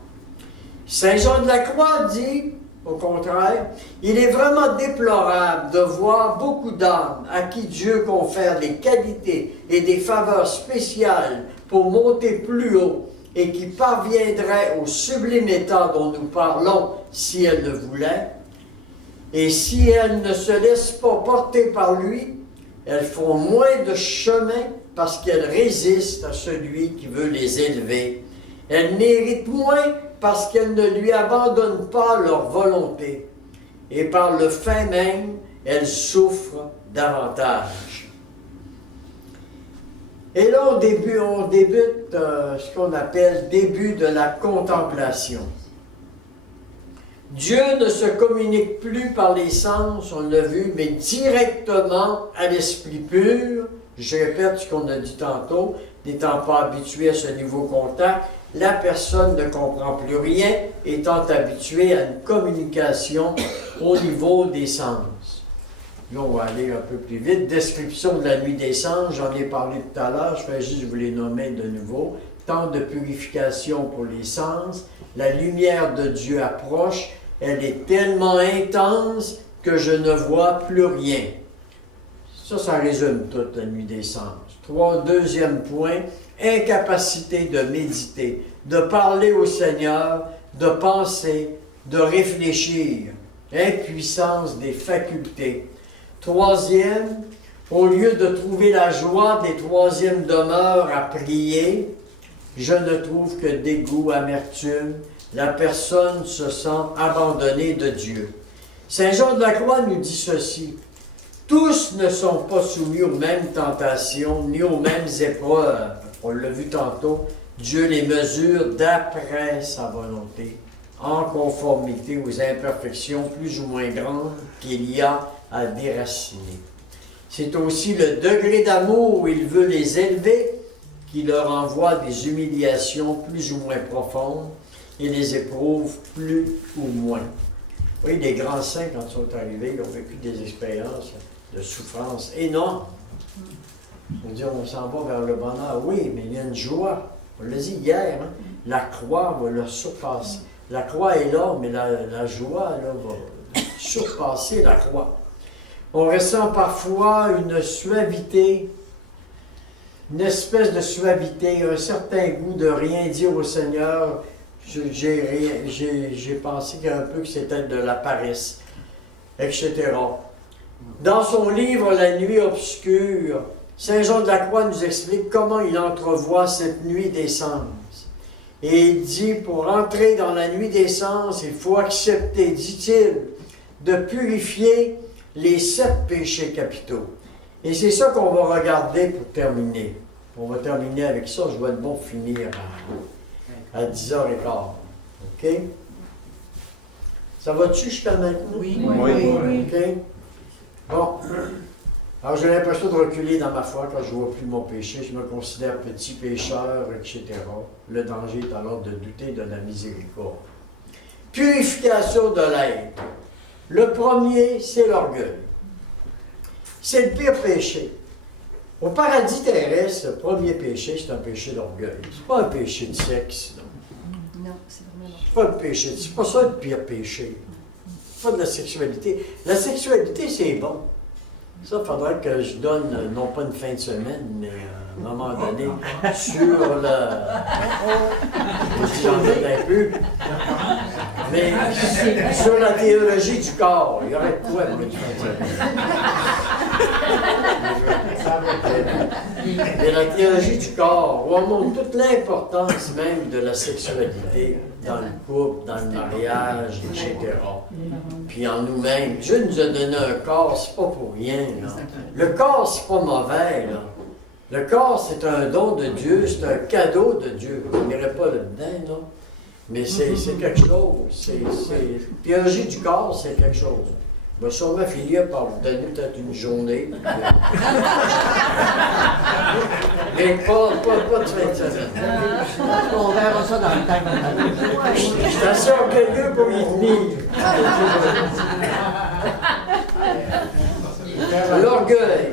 Saint Jean de la Croix dit, au contraire, il est vraiment déplorable de voir beaucoup d'âmes à qui Dieu confère des qualités et des faveurs spéciales pour monter plus haut et qui parviendraient au sublime état dont nous parlons si elles le voulaient. Et si elles ne se laissent pas porter par lui, elles font moins de chemin parce qu'elles résistent à celui qui veut les élever. Elles méritent moins parce qu'elles ne lui abandonnent pas leur volonté. Et par le fait même, elles souffrent davantage. Et là, on débute ce qu'on appelle début de la contemplation. Dieu ne se communique plus par les sens, on l'a vu, mais directement à l'esprit pur. Je répète ce qu'on a dit tantôt, n'étant pas habitué à ce niveau contact, la personne ne comprend plus rien, étant habituée à une communication au niveau des sens. Là, on va aller un peu plus vite. Description de la nuit des sens, j'en ai parlé tout à l'heure, je vais juste vous les nommer de nouveau. Temps de purification pour les sens, la lumière de Dieu approche, elle est tellement intense que je ne vois plus rien. Ça résume toute la nuit des sens. Deuxième point, incapacité de méditer, de parler au Seigneur, de penser, de réfléchir, impuissance des facultés. Troisième, au lieu de trouver la joie des 3e demeures à prier, je ne trouve que dégoût, amertume, la personne se sent abandonnée de Dieu. Saint Jean de la Croix nous dit ceci, tous ne sont pas soumis aux mêmes tentations, ni aux mêmes épreuves. On l'a vu tantôt, Dieu les mesure d'après sa volonté, en conformité aux imperfections plus ou moins grandes qu'il y a à déraciner. C'est aussi le degré d'amour où il veut les élever qui leur envoie des humiliations plus ou moins profondes et les éprouve plus ou moins. Vous voyez, les grands saints, quand ils sont arrivés, ils ont vécu des expériences de souffrance énormes. On dit, on s'en va vers le bonheur. Oui, mais il y a une joie. On l'a dit hier, hein? La croix va le surpasser. La croix est là, mais la joie là, va surpasser la croix. On ressent parfois une suavité, une espèce de suavité, un certain goût de rien dire au Seigneur. J'ai pensé un peu que c'était de la paresse, etc. Dans son livre « La nuit obscure », Saint Jean de la Croix nous explique comment il entrevoit cette nuit des sens. Et il dit, pour entrer dans la nuit des sens, il faut accepter, dit-il, de purifier les 7 péchés capitaux. Et c'est ça qu'on va regarder pour terminer. On va terminer avec ça. Je vais être bon pour finir à 10h15. OK? Ça va-tu jusqu'à maintenant? Oui. OK? Bon. Alors, j'ai l'impression de reculer dans ma foi quand je ne vois plus mon péché. Je me considère petit pécheur, etc. Le danger est alors de douter de la miséricorde. Purification de l'être. Le premier, c'est l'orgueil. C'est le pire péché. Au paradis terrestre, le premier péché, c'est un péché d'orgueil. C'est pas un péché de sexe. Non, c'est vraiment C'est pas un péché. C'est pas ça le pire péché. C'est pas de la sexualité. La sexualité, c'est bon. Ça, il faudrait que je donne, non pas une fin de semaine, mais à un moment donné, sur le... J'en donne un peu. Mais sur la théologie du corps, il y aurait de quoi pour une fin de semaine. Mais la théologie du corps, où on montre toute l'importance même de la sexualité dans le couple, dans le mariage, etc. Puis en nous-mêmes. Dieu nous a donné un corps, c'est pas pour rien. Là. Le corps, c'est pas mauvais. Là. Le corps, c'est un don de Dieu, c'est un cadeau de Dieu. On n'irait pas là-dedans, non? Mais c'est quelque chose. Théologie du corps, c'est quelque chose. Je vais sûrement finir par vous donner peut-être une journée. Mais pas de fin de semaine. On verra ça dans le temps qu'on a. Je suis assez orgueilleux pour y venir. L'orgueil.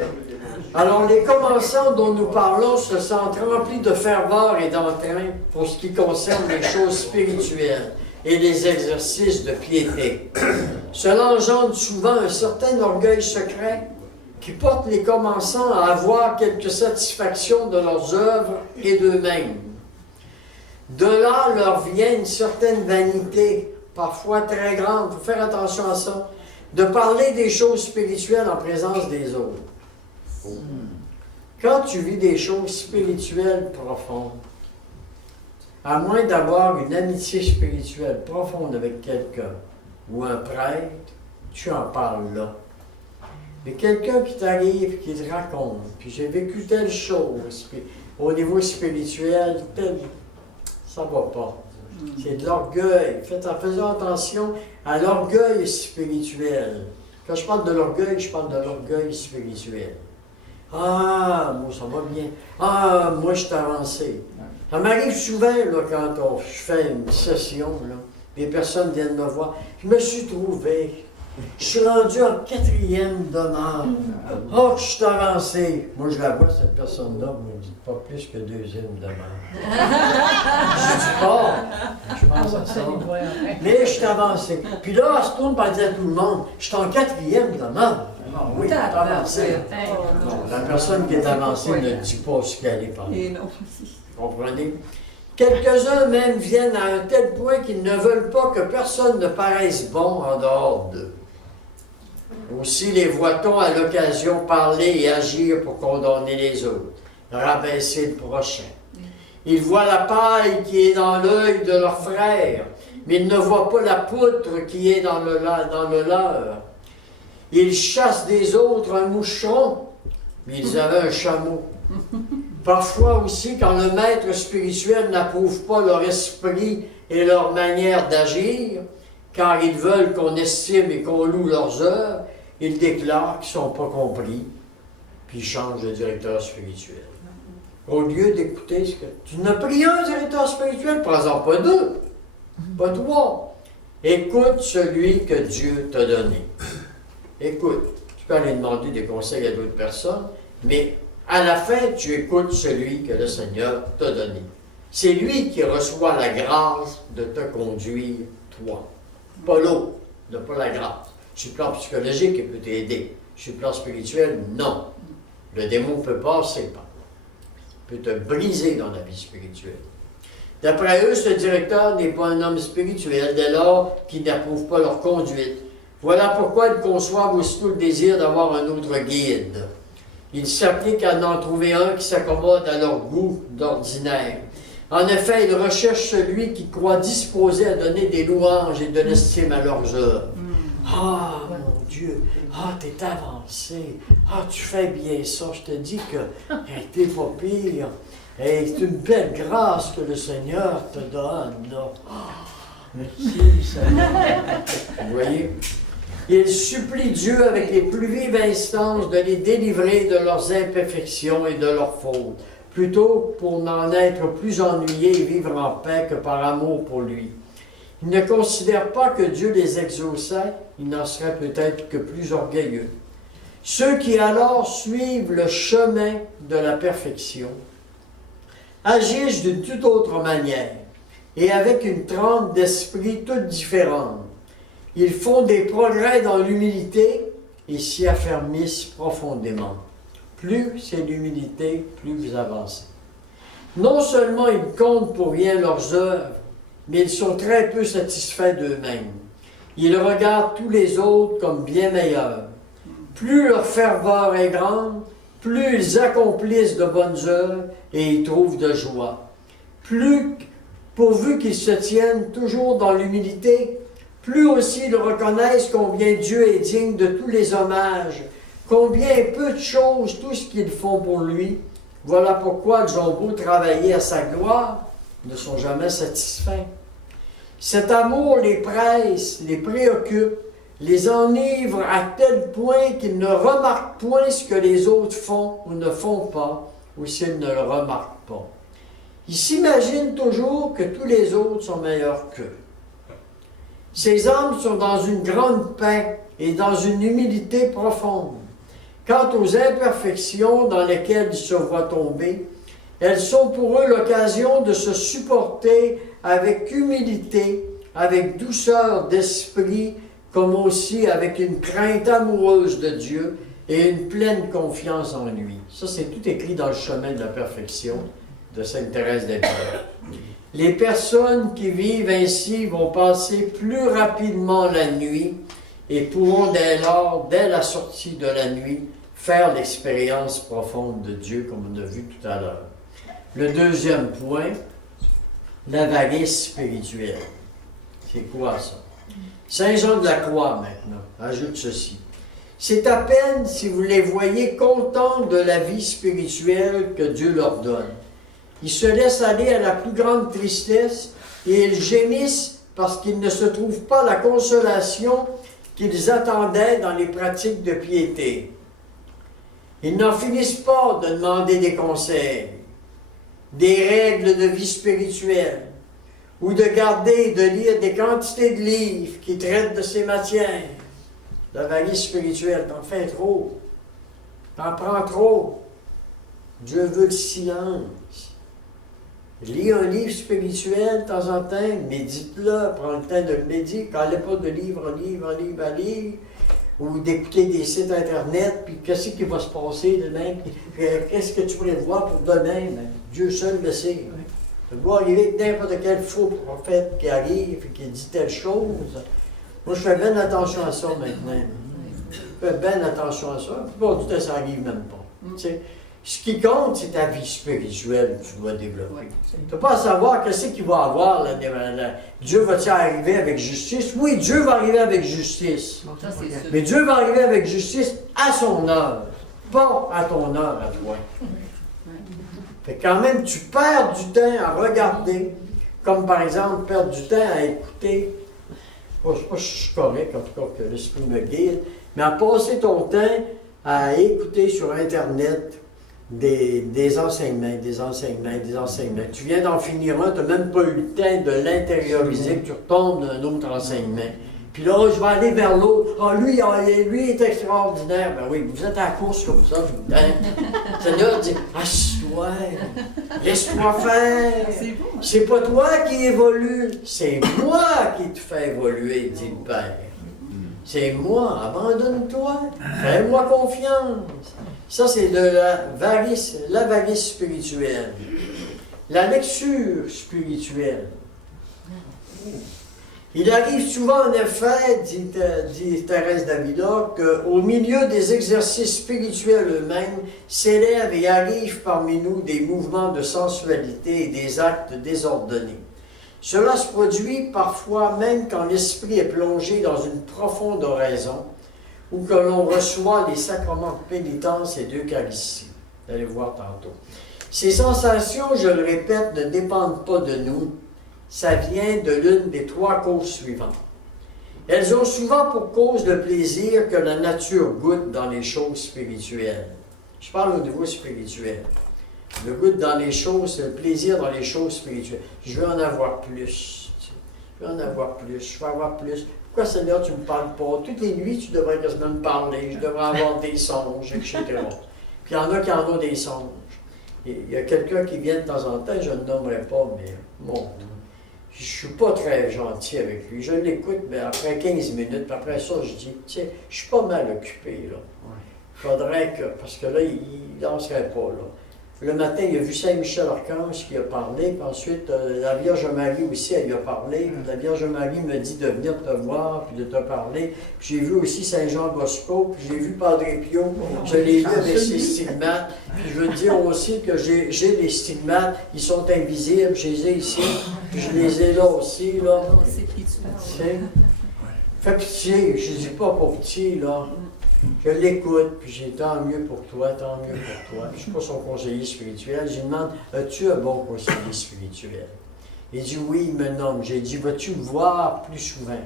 Alors, les commençants dont nous parlons se sentent remplis de ferveur et d'entrain pour ce qui concerne les choses spirituelles et les exercices de piété. Cela engendre souvent un certain orgueil secret qui porte les commençants à avoir quelque satisfaction de leurs œuvres et d'eux-mêmes. De là leur vient une certaine vanité, parfois très grande, il faut faire attention à ça, de parler des choses spirituelles en présence des autres. Quand tu vis des choses spirituelles profondes, à moins d'avoir une amitié spirituelle profonde avec quelqu'un ou un prêtre, tu en parles là. Mais quelqu'un qui t'arrive, qui te raconte, puis j'ai vécu telle chose, puis au niveau spirituel, ça va pas. C'est de l'orgueil. Faisons attention à l'orgueil spirituel. Quand je parle de l'orgueil, je parle de l'orgueil spirituel. Ah, moi, ça va bien. Ah, moi, je suis avancé. Ça m'arrive souvent, là, quand je fais une session, là, les personnes viennent me voir. Je me suis trouvé. Je suis rendu en 4e demeure. Oh, je suis avancé. Moi, je la vois, cette personne-là, vous me dites pas plus que 2e demeure. Je dis pas. Je pense à ça. Mais je suis avancé. Puis là, elle se tourne pour dire à tout le monde, je suis en 4e demeure. Non, oui, tu es avancé. Non, la personne qui est avancée ne dit pas ce qu'elle est parlée. Vous comprenez? Quelques-uns même viennent à un tel point qu'ils ne veulent pas que personne ne paraisse bon en dehors d'eux. Aussi les voit-on à l'occasion parler et agir pour condamner les autres, rabaisser le prochain. Ils voient la paille qui est dans l'œil de leur frère, mais ils ne voient pas la poutre qui est dans le leur. Ils chassent des autres un moucheron, mais ils avaient un chameau. Parfois aussi, quand le maître spirituel n'approuve pas leur esprit et leur manière d'agir, car ils veulent qu'on estime et qu'on loue leurs œuvres, ils déclarent qu'ils ne sont pas compris, puis ils changent de directeur spirituel. Au lieu d'écouter ce que... Tu n'as pris un directeur spirituel, prends-en pas 2, pas 3. Écoute celui que Dieu t'a donné. Écoute, tu peux aller demander des conseils à d'autres personnes, mais à la fin, tu écoutes celui que le Seigneur t'a donné. C'est lui qui reçoit la grâce de te conduire, toi. Pas l'autre, n'a pas la grâce. Sur le plan psychologique, il peut t'aider. Sur le plan spirituel, non. Le démon peut passer par là. Il peut te briser dans la vie spirituelle. D'après eux, ce directeur n'est pas un homme spirituel, dès lors qu'il n'approuve pas leur conduite. Voilà pourquoi ils conçoivent aussitôt le désir d'avoir un autre guide. Ils s'appliquent à en trouver un qui s'accommode à leur goût d'ordinaire. En effet, ils recherchent celui qui croit disposé à donner des louanges et de l'estime à leurs œuvres. Ah, mon Dieu! Dieu. Ah, t'es avancé. Ah, tu fais bien ça. Je te dis que hey, t'es pas pire. Hey, c'est une belle grâce que le Seigneur te donne. Là. Merci, Seigneur. Vous voyez? Il supplie Dieu avec les plus vives instances de les délivrer de leurs imperfections et de leurs fautes, plutôt pour n'en être plus ennuyés et vivre en paix que par amour pour lui. Il ne considère pas que Dieu les exauçait, il n'en serait peut-être que plus orgueilleux. Ceux qui alors suivent le chemin de la perfection agissent d'une toute autre manière et avec une trempe d'esprit toute différente. Ils font des progrès dans l'humilité et s'y affermissent profondément. Plus c'est l'humilité, plus vous avancez. Non seulement ils comptent pour rien leurs œuvres, mais ils sont très peu satisfaits d'eux-mêmes. Ils regardent tous les autres comme bien meilleurs. Plus leur ferveur est grande, plus ils accomplissent de bonnes œuvres et y trouvent de joie. Plus, pourvu qu'ils se tiennent toujours dans l'humilité, plus aussi ils reconnaissent combien Dieu est digne de tous les hommages, combien peu de choses, tout ce qu'ils font pour lui. Voilà pourquoi ils ont beau travailler à sa gloire, ils ne sont jamais satisfaits. Cet amour les presse, les préoccupe, les enivre à tel point qu'ils ne remarquent point ce que les autres font ou ne font pas, ou s'ils ne le remarquent pas. Ils s'imaginent toujours que tous les autres sont meilleurs qu'eux. Ces âmes sont dans une grande paix et dans une humilité profonde. Quant aux imperfections dans lesquelles ils se voient tomber, elles sont pour eux l'occasion de se supporter avec humilité, avec douceur d'esprit, comme aussi avec une crainte amoureuse de Dieu et une pleine confiance en lui. Ça, c'est tout écrit dans le chemin de la perfection de Sainte Thérèse d'Avila. Les personnes qui vivent ainsi vont passer plus rapidement la nuit et pourront dès lors, dès la sortie de la nuit, faire l'expérience profonde de Dieu, comme on a vu tout à l'heure. Le deuxième point, l'avarice spirituelle. C'est quoi ça? Saint Jean de la Croix, maintenant, ajoute ceci. C'est à peine si vous les voyez contents de la vie spirituelle que Dieu leur donne. Ils se laissent aller à la plus grande tristesse et ils gémissent parce qu'ils ne se trouvent pas la consolation qu'ils attendaient dans les pratiques de piété. Ils n'en finissent pas de demander des conseils, des règles de vie spirituelle, ou de garder et de lire des quantités de livres qui traitent de ces matières. L'avarice spirituelle, t'en fais trop, t'en prends trop. Dieu veut le silence. Lis un livre spirituel de temps en temps, médite-le, prends le temps de le méditer, quand pas de livre en livre, ou d'écouter des sites internet, puis qu'est-ce qui va se passer demain, puis qu'est-ce que tu pourrais voir pour demain, ben, Dieu seul le sait. Ça doit arriver que n'importe quel faux prophète qui arrive et qui dit telle chose. Moi, je fais bien attention à ça maintenant. Je fais bien attention à ça. Bon, du temps, ça n'arrive même pas. Tu sais, ce qui compte, c'est ta vie spirituelle que tu dois développer. Tu n'as pas à savoir qu'est-ce qu'il va avoir. Dieu va-t-il arriver avec justice? Oui, Dieu va arriver avec justice. Mais Dieu va arriver avec justice à son heure, pas à ton heure, à toi. Fait que quand même, tu perds du temps à regarder, comme par exemple, perdre du temps à écouter. Je ne sais pas si je suis correct, en tout cas, que l'esprit me guide, mais à passer ton temps à écouter sur Internet des enseignements. Tu viens d'en finir un, tu n'as même pas eu le temps de l'intérioriser, tu retombes dans un autre enseignement. Puis là, je vais aller vers l'autre. Ah, lui, lui est extraordinaire. Ben oui, vous êtes à la course comme ça, je vous dis. Le Seigneur dit, assis-toi, laisse-moi faire. C'est pas toi qui évolue, c'est moi qui te fais évoluer, dit le Père. C'est moi, abandonne-toi, fais-moi confiance. Ça, c'est de l'avarice spirituelle. La lecture spirituelle. Il arrive souvent, en effet, dit Thérèse d'Avila, qu'au milieu des exercices spirituels eux-mêmes, s'élèvent et arrivent parmi nous des mouvements de sensualité et des actes désordonnés. Cela se produit parfois même quand l'esprit est plongé dans une profonde oraison, ou que l'on reçoit les sacrements de pénitence et d'Eucharistie. Vous allez voir tantôt. Ces sensations, je le répète, ne dépendent pas de nous. Ça vient de l'une des trois causes suivantes. Elles ont souvent pour cause le plaisir que la nature goûte dans les choses spirituelles. Je parle au niveau spirituel. Le goût dans les choses, le plaisir dans les choses spirituelles. Je veux en avoir plus. Je veux en avoir plus. Je veux avoir plus. Pourquoi, Seigneur, tu ne me parles pas? Toutes les nuits, tu devrais quasiment me parler. Je devrais avoir des songes, etc. Puis il y en a qui en ont des songes. Et il y a quelqu'un qui vient de temps en temps, je ne le nommerai pas, mais bon. Je ne suis pas très gentil avec lui. Je l'écoute, mais après 15 minutes, puis après ça, je dis, tu sais, je suis pas mal occupé, là. Il faudrait que, parce que là, il ne danserait pas, là. Le matin, il a vu Saint-Michel-Archange qui a parlé, puis ensuite, la Vierge Marie aussi, elle lui a parlé. Puis la Vierge Marie me dit de venir te voir, puis de te parler. Puis j'ai vu aussi Saint-Jean Bosco, puis j'ai vu Padre Pio, je l'ai vu avec ses stigmates. Puis je veux dire aussi que j'ai les stigmates, ils sont invisibles, je les ai ici, puis je les ai là aussi, là. On sait qui tu parles. Fais pitié, je ne dis pas pour pitié, là. Je l'écoute, puis j'ai tant mieux pour toi, tant mieux pour toi. Je ne suis pas son conseiller spirituel. Je lui demande, as-tu un bon conseiller spirituel? Il dit, oui, il me nomme. J'ai dit, vas-tu me voir plus souvent?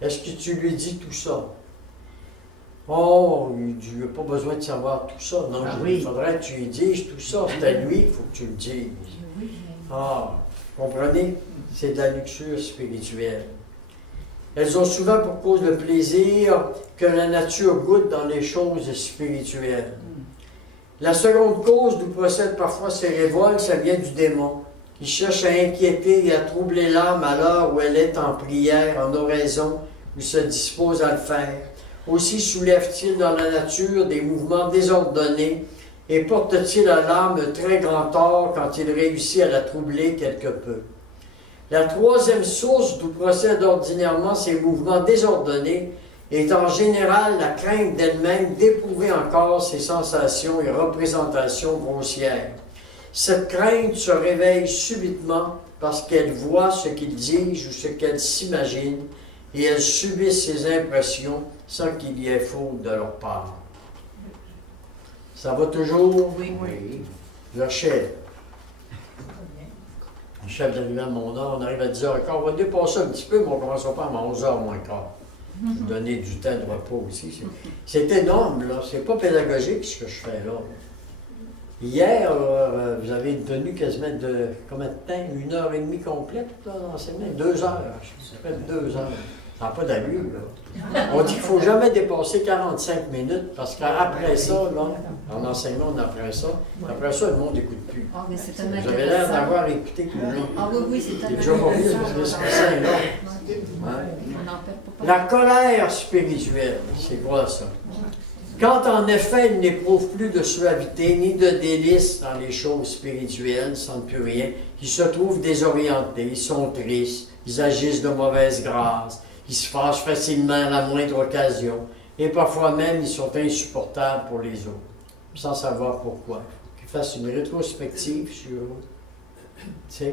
Est-ce que tu lui dis tout ça? Oh, il dit, il n'a pas besoin de savoir tout ça. Non, il faudrait que tu lui dises tout ça. C'est à lui qu'il faut que tu le dises. Ah, vous comprenez? C'est de la luxure spirituelle. Elles ont souvent pour cause le plaisir que la nature goûte dans les choses spirituelles. La seconde cause d'où procèdent parfois ces révoltes, ça vient du démon. Il cherche à inquiéter et à troubler l'âme à l'heure où elle est en prière, en oraison, ou se dispose à le faire. Aussi soulève-t-il dans la nature des mouvements désordonnés et porte-t-il à l'âme très grand tort quand il réussit à la troubler quelque peu. La troisième source d'où procèdent ordinairement ces mouvements désordonnés est en général la crainte d'elle-même d'éprouver encore ses sensations et représentations grossières. Cette crainte se réveille subitement parce qu'elle voit ce qu'ils disent ou ce qu'elle s'imagine et elle subit ces impressions sans qu'il y ait faute de leur part. Ça va toujours? Oui. Le chef. Le chef d'arriver à mon heure, on arrive à 10h15. On va dépasser un petit peu, mais on ne commencera pas à 11h moins quart. Vous donner du temps de repos aussi. C'est énorme, là. C'est pas pédagogique ce que je fais là. Hier, vous avez tenu quasiment de combien de temps? 1h30 complète là, d'enseignement? 2 heures. Ça fait 2 heures. Ça n'a pas d'allure, là. On dit qu'il ne faut jamais dépasser 45 minutes parce qu'après ça, là, en enseignement, on apprend ça. Après ça, le monde n'écoute plus. Ah, mais c'est tellement Vous avez l'air d'avoir écouté tout le long. Ah oui, c'est tellement C'est déjà pas mieux parce que c'est long. On n'en perd pas. La colère spirituelle, c'est quoi ça? Quand en effet ils n'éprouvent plus de suavité ni de délice dans les choses spirituelles, ils ne sentent plus rien, ils se trouvent désorientés, ils sont tristes, ils agissent de mauvaise grâce, ils se fâchent facilement à la moindre occasion, et parfois même ils sont insupportables pour les autres, sans savoir pourquoi. Qu'ils fassent une rétrospective sur eux.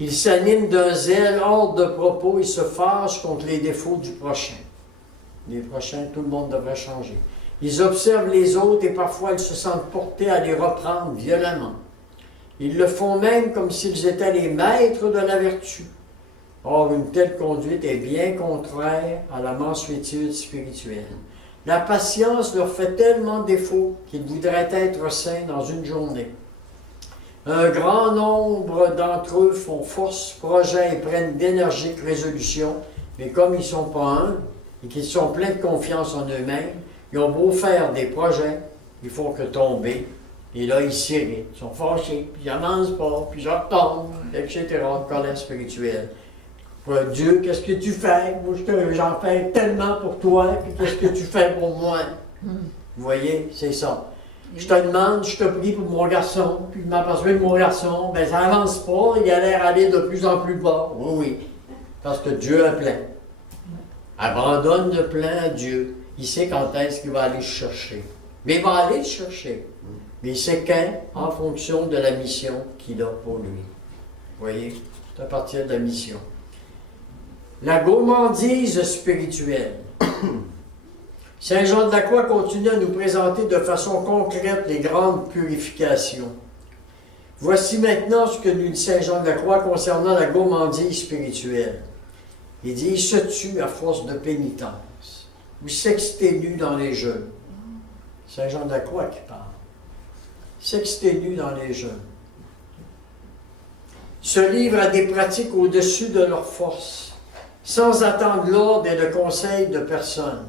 Ils s'animent d'un zèle hors de propos, ils se fâchent contre les défauts du prochain. Les prochains, tout le monde devrait changer. Ils observent les autres et parfois ils se sentent portés à les reprendre violemment. Ils le font même comme s'ils étaient les maîtres de la vertu. Or, une telle conduite est bien contraire à la mansuétude spirituelle. La patience leur fait tellement défaut qu'ils voudraient être saints dans une journée. Un grand nombre d'entre eux font force, projet et prennent d'énergiques résolutions, mais comme ils ne sont pas humbles et qu'ils sont pleins de confiance en eux-mêmes, ils ont beau faire des projets, ils font que tomber, et là ils s'irritent, ils sont fâchés, puis ils n'avancent pas, puis ils retombent, etc., colère spirituelle. Dieu, qu'est-ce que tu fais? Moi, j'en fais tellement pour toi, puis qu'est-ce que tu fais pour moi? Vous voyez, c'est ça. Je te demande, je te prie pour mon garçon, puis je m'aperçois de mon garçon, ben ça n'avance pas, il a l'air d'aller de plus en plus bas. Oui, parce que Dieu a plein. Abandonne le plein à Dieu. Il sait quand est-ce qu'il va aller chercher. Mais il va aller le chercher. Mais il sait quand, en fonction de la mission qu'il a pour lui. Vous voyez, c'est à partir de la mission. La gourmandise spirituelle. Saint Jean de la Croix continue à nous présenter de façon concrète les grandes purifications. Voici maintenant ce que nous dit Saint Jean de la Croix concernant la gourmandise spirituelle. Il dit, il se tue à force de pénitence, ou s'exténue dans les jeûnes. Saint Jean de la Croix qui parle. S'exténue dans les jeûnes. Se livre à des pratiques au-dessus de leur force, sans attendre l'ordre et le conseil de personne.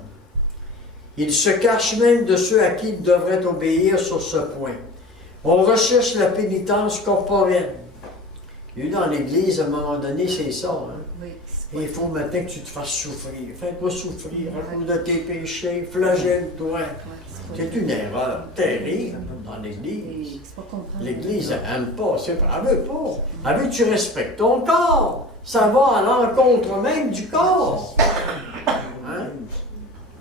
Il se cache même de ceux à qui il devrait obéir sur ce point. On recherche la pénitence corporelle. Il y a eu dans l'Église, à un moment donné, c'est ça. Hein? Oui. Et il faut maintenant que tu te fasses souffrir. Fais-toi souffrir à cause de tes péchés, flagelle-toi. C'est une erreur terrible dans l'Église. L'Église, elle n'aime pas, elle veut pas. Elle veut que tu respectes ton corps. Ça va à l'encontre même du corps. Hein?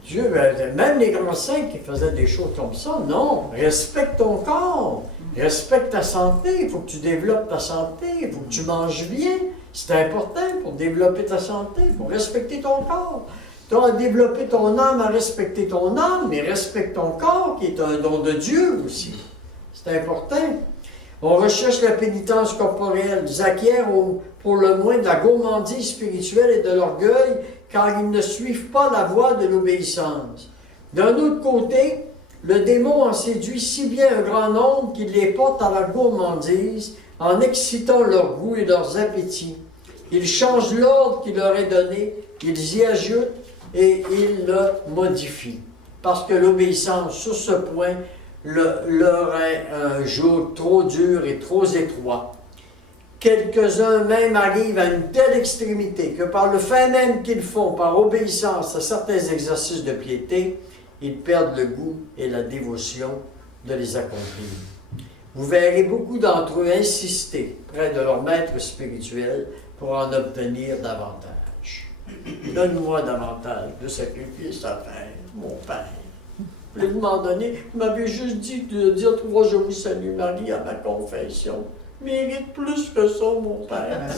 Dieu, même les grands saints qui faisaient des choses comme ça, non, respecte ton corps, respecte ta santé, il faut que tu développes ta santé, il faut que tu manges bien, c'est important pour développer ta santé, pour respecter ton corps. Tu as développé ton âme à respecter ton âme, mais respecte ton corps qui est un don de Dieu aussi. C'est important. On recherche la pénitence corporelle, ils acquièrent pour le moins de la gourmandise spirituelle et de l'orgueil, car ils ne suivent pas la voie de l'obéissance. D'un autre côté, le démon en séduit si bien un grand nombre qu'il les porte à la gourmandise en excitant leur goût et leurs appétits. Ils changent l'ordre qu'il leur est donné, ils y ajoutent et ils le modifient. Parce que l'obéissance, sur ce point, leur est un jour trop dur et trop étroit. Quelques-uns même arrivent à une telle extrémité que par le fait même qu'ils font, par obéissance à certains exercices de piété, ils perdent le goût et la dévotion de les accomplir. Vous verrez beaucoup d'entre eux insister près de leur maître spirituel pour en obtenir davantage. Donne-moi davantage de sacrifices à faire, mon Père. À un moment donné, vous m'avez juste dit de dire 3 Je vous salue Marie à ma confession. Mérite plus que ça, mon Père.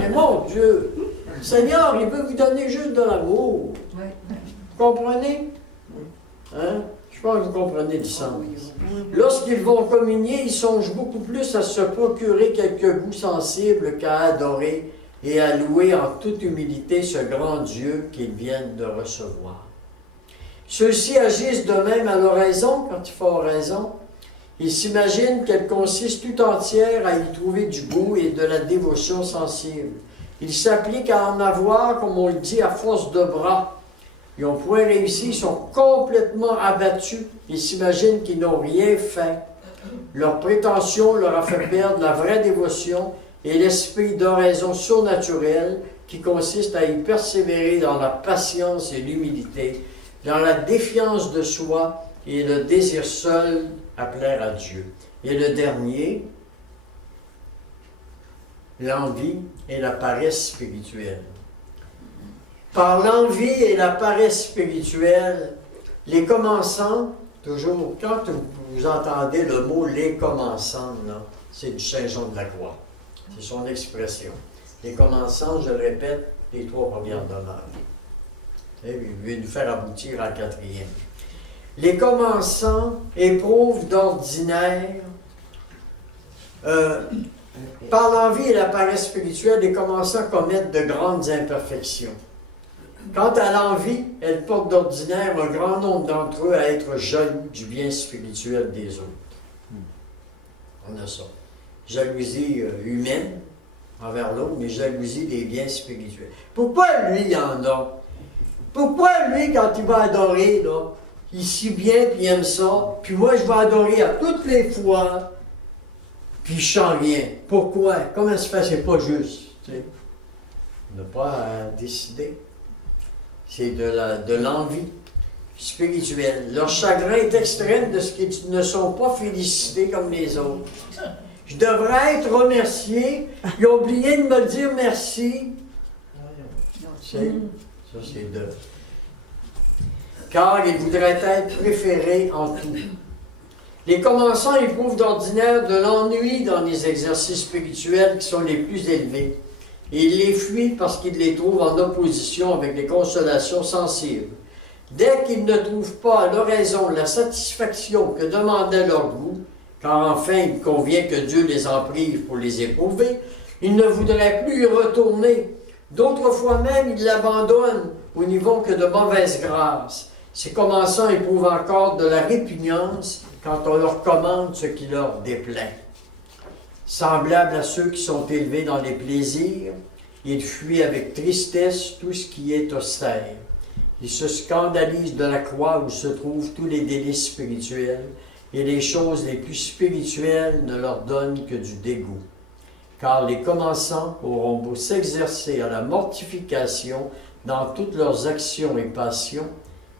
Mais mon Dieu, le Seigneur, il veut vous donner juste de l'amour. Vous comprenez? Hein? Je pense que vous comprenez le sens. Lorsqu'ils vont communier, ils songent beaucoup plus à se procurer quelques goûts sensibles qu'à adorer et à louer en toute humilité ce grand Dieu qu'ils viennent de recevoir. Ceux-ci agissent de même à l'oraison quand il faut oraison. Ils s'imaginent qu'elle consiste tout entière à y trouver du goût et de la dévotion sensible. Ils s'appliquent à en avoir, comme on le dit, à force de bras. Ils n'ont point réussi, ils sont complètement abattus. Ils s'imaginent qu'ils n'ont rien fait. Leur prétention leur a fait perdre la vraie dévotion et l'esprit d'oraison surnaturelle qui consiste à y persévérer dans la patience et l'humilité, dans la défiance de soi et le désir seul à plaire à Dieu. Et le dernier, l'envie et la paresse spirituelle. Par l'envie et la paresse spirituelle, les commençants, toujours, quand vous entendez le mot « les commençants », c'est du Saint Jean de la Croix. C'est son expression. Les commençants, je le répète, les 3 premières demeures. Il veut nous faire aboutir à la 4e. Les commençants éprouvent d'ordinaire, par l'envie et la paresse spirituelle, les commençants commettent de grandes imperfections. Quant à l'envie, elle porte d'ordinaire un grand nombre d'entre eux à être jaloux du bien spirituel des autres. On a ça. Jalousie humaine envers l'autre, mais jalousie des biens spirituels. Pourquoi lui, il en a? Pourquoi lui, quand il va adorer, là, il sait bien, puis il aime ça, puis moi, je vais adorer à toutes les fois, puis je sens rien. Pourquoi? Comment ça se fait? C'est pas juste. Tu sais? On n'a pas à décider. C'est de l'envie spirituelle. Leur chagrin est extrême de ce qu'ils ne sont pas félicités comme les autres. Je devrais être remercié. Ils ont oublié de me dire merci. Ça, c'est de... Car ils voudraient être préférés en tout. Les commençants éprouvent d'ordinaire de l'ennui dans les exercices spirituels qui sont les plus élevés. Et ils les fuient parce qu'ils les trouvent en opposition avec les consolations sensibles. Dès qu'ils ne trouvent pas à l'oraison la satisfaction que demandait leur goût, car enfin il convient que Dieu les en prive pour les éprouver, ils ne voudraient plus y retourner. D'autres fois même, ils l'abandonnent au niveau que de mauvaise grâce. Ces commençants éprouvent encore de la répugnance quand on leur commande ce qui leur déplaît. Semblables à ceux qui sont élevés dans les plaisirs, ils fuient avec tristesse tout ce qui est austère. Ils se scandalisent de la croix où se trouvent tous les délices spirituels, et les choses les plus spirituelles ne leur donnent que du dégoût. Car les commençants auront beau s'exercer à la mortification dans toutes leurs actions et passions,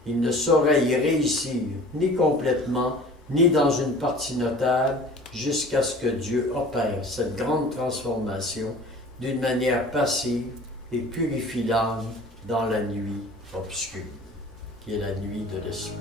ils ne sauraient y réussir ni complètement, ni dans une partie notable, jusqu'à ce que Dieu opère cette grande transformation d'une manière passive et purifie l'âme dans la nuit obscure, qui est la nuit de l'esprit.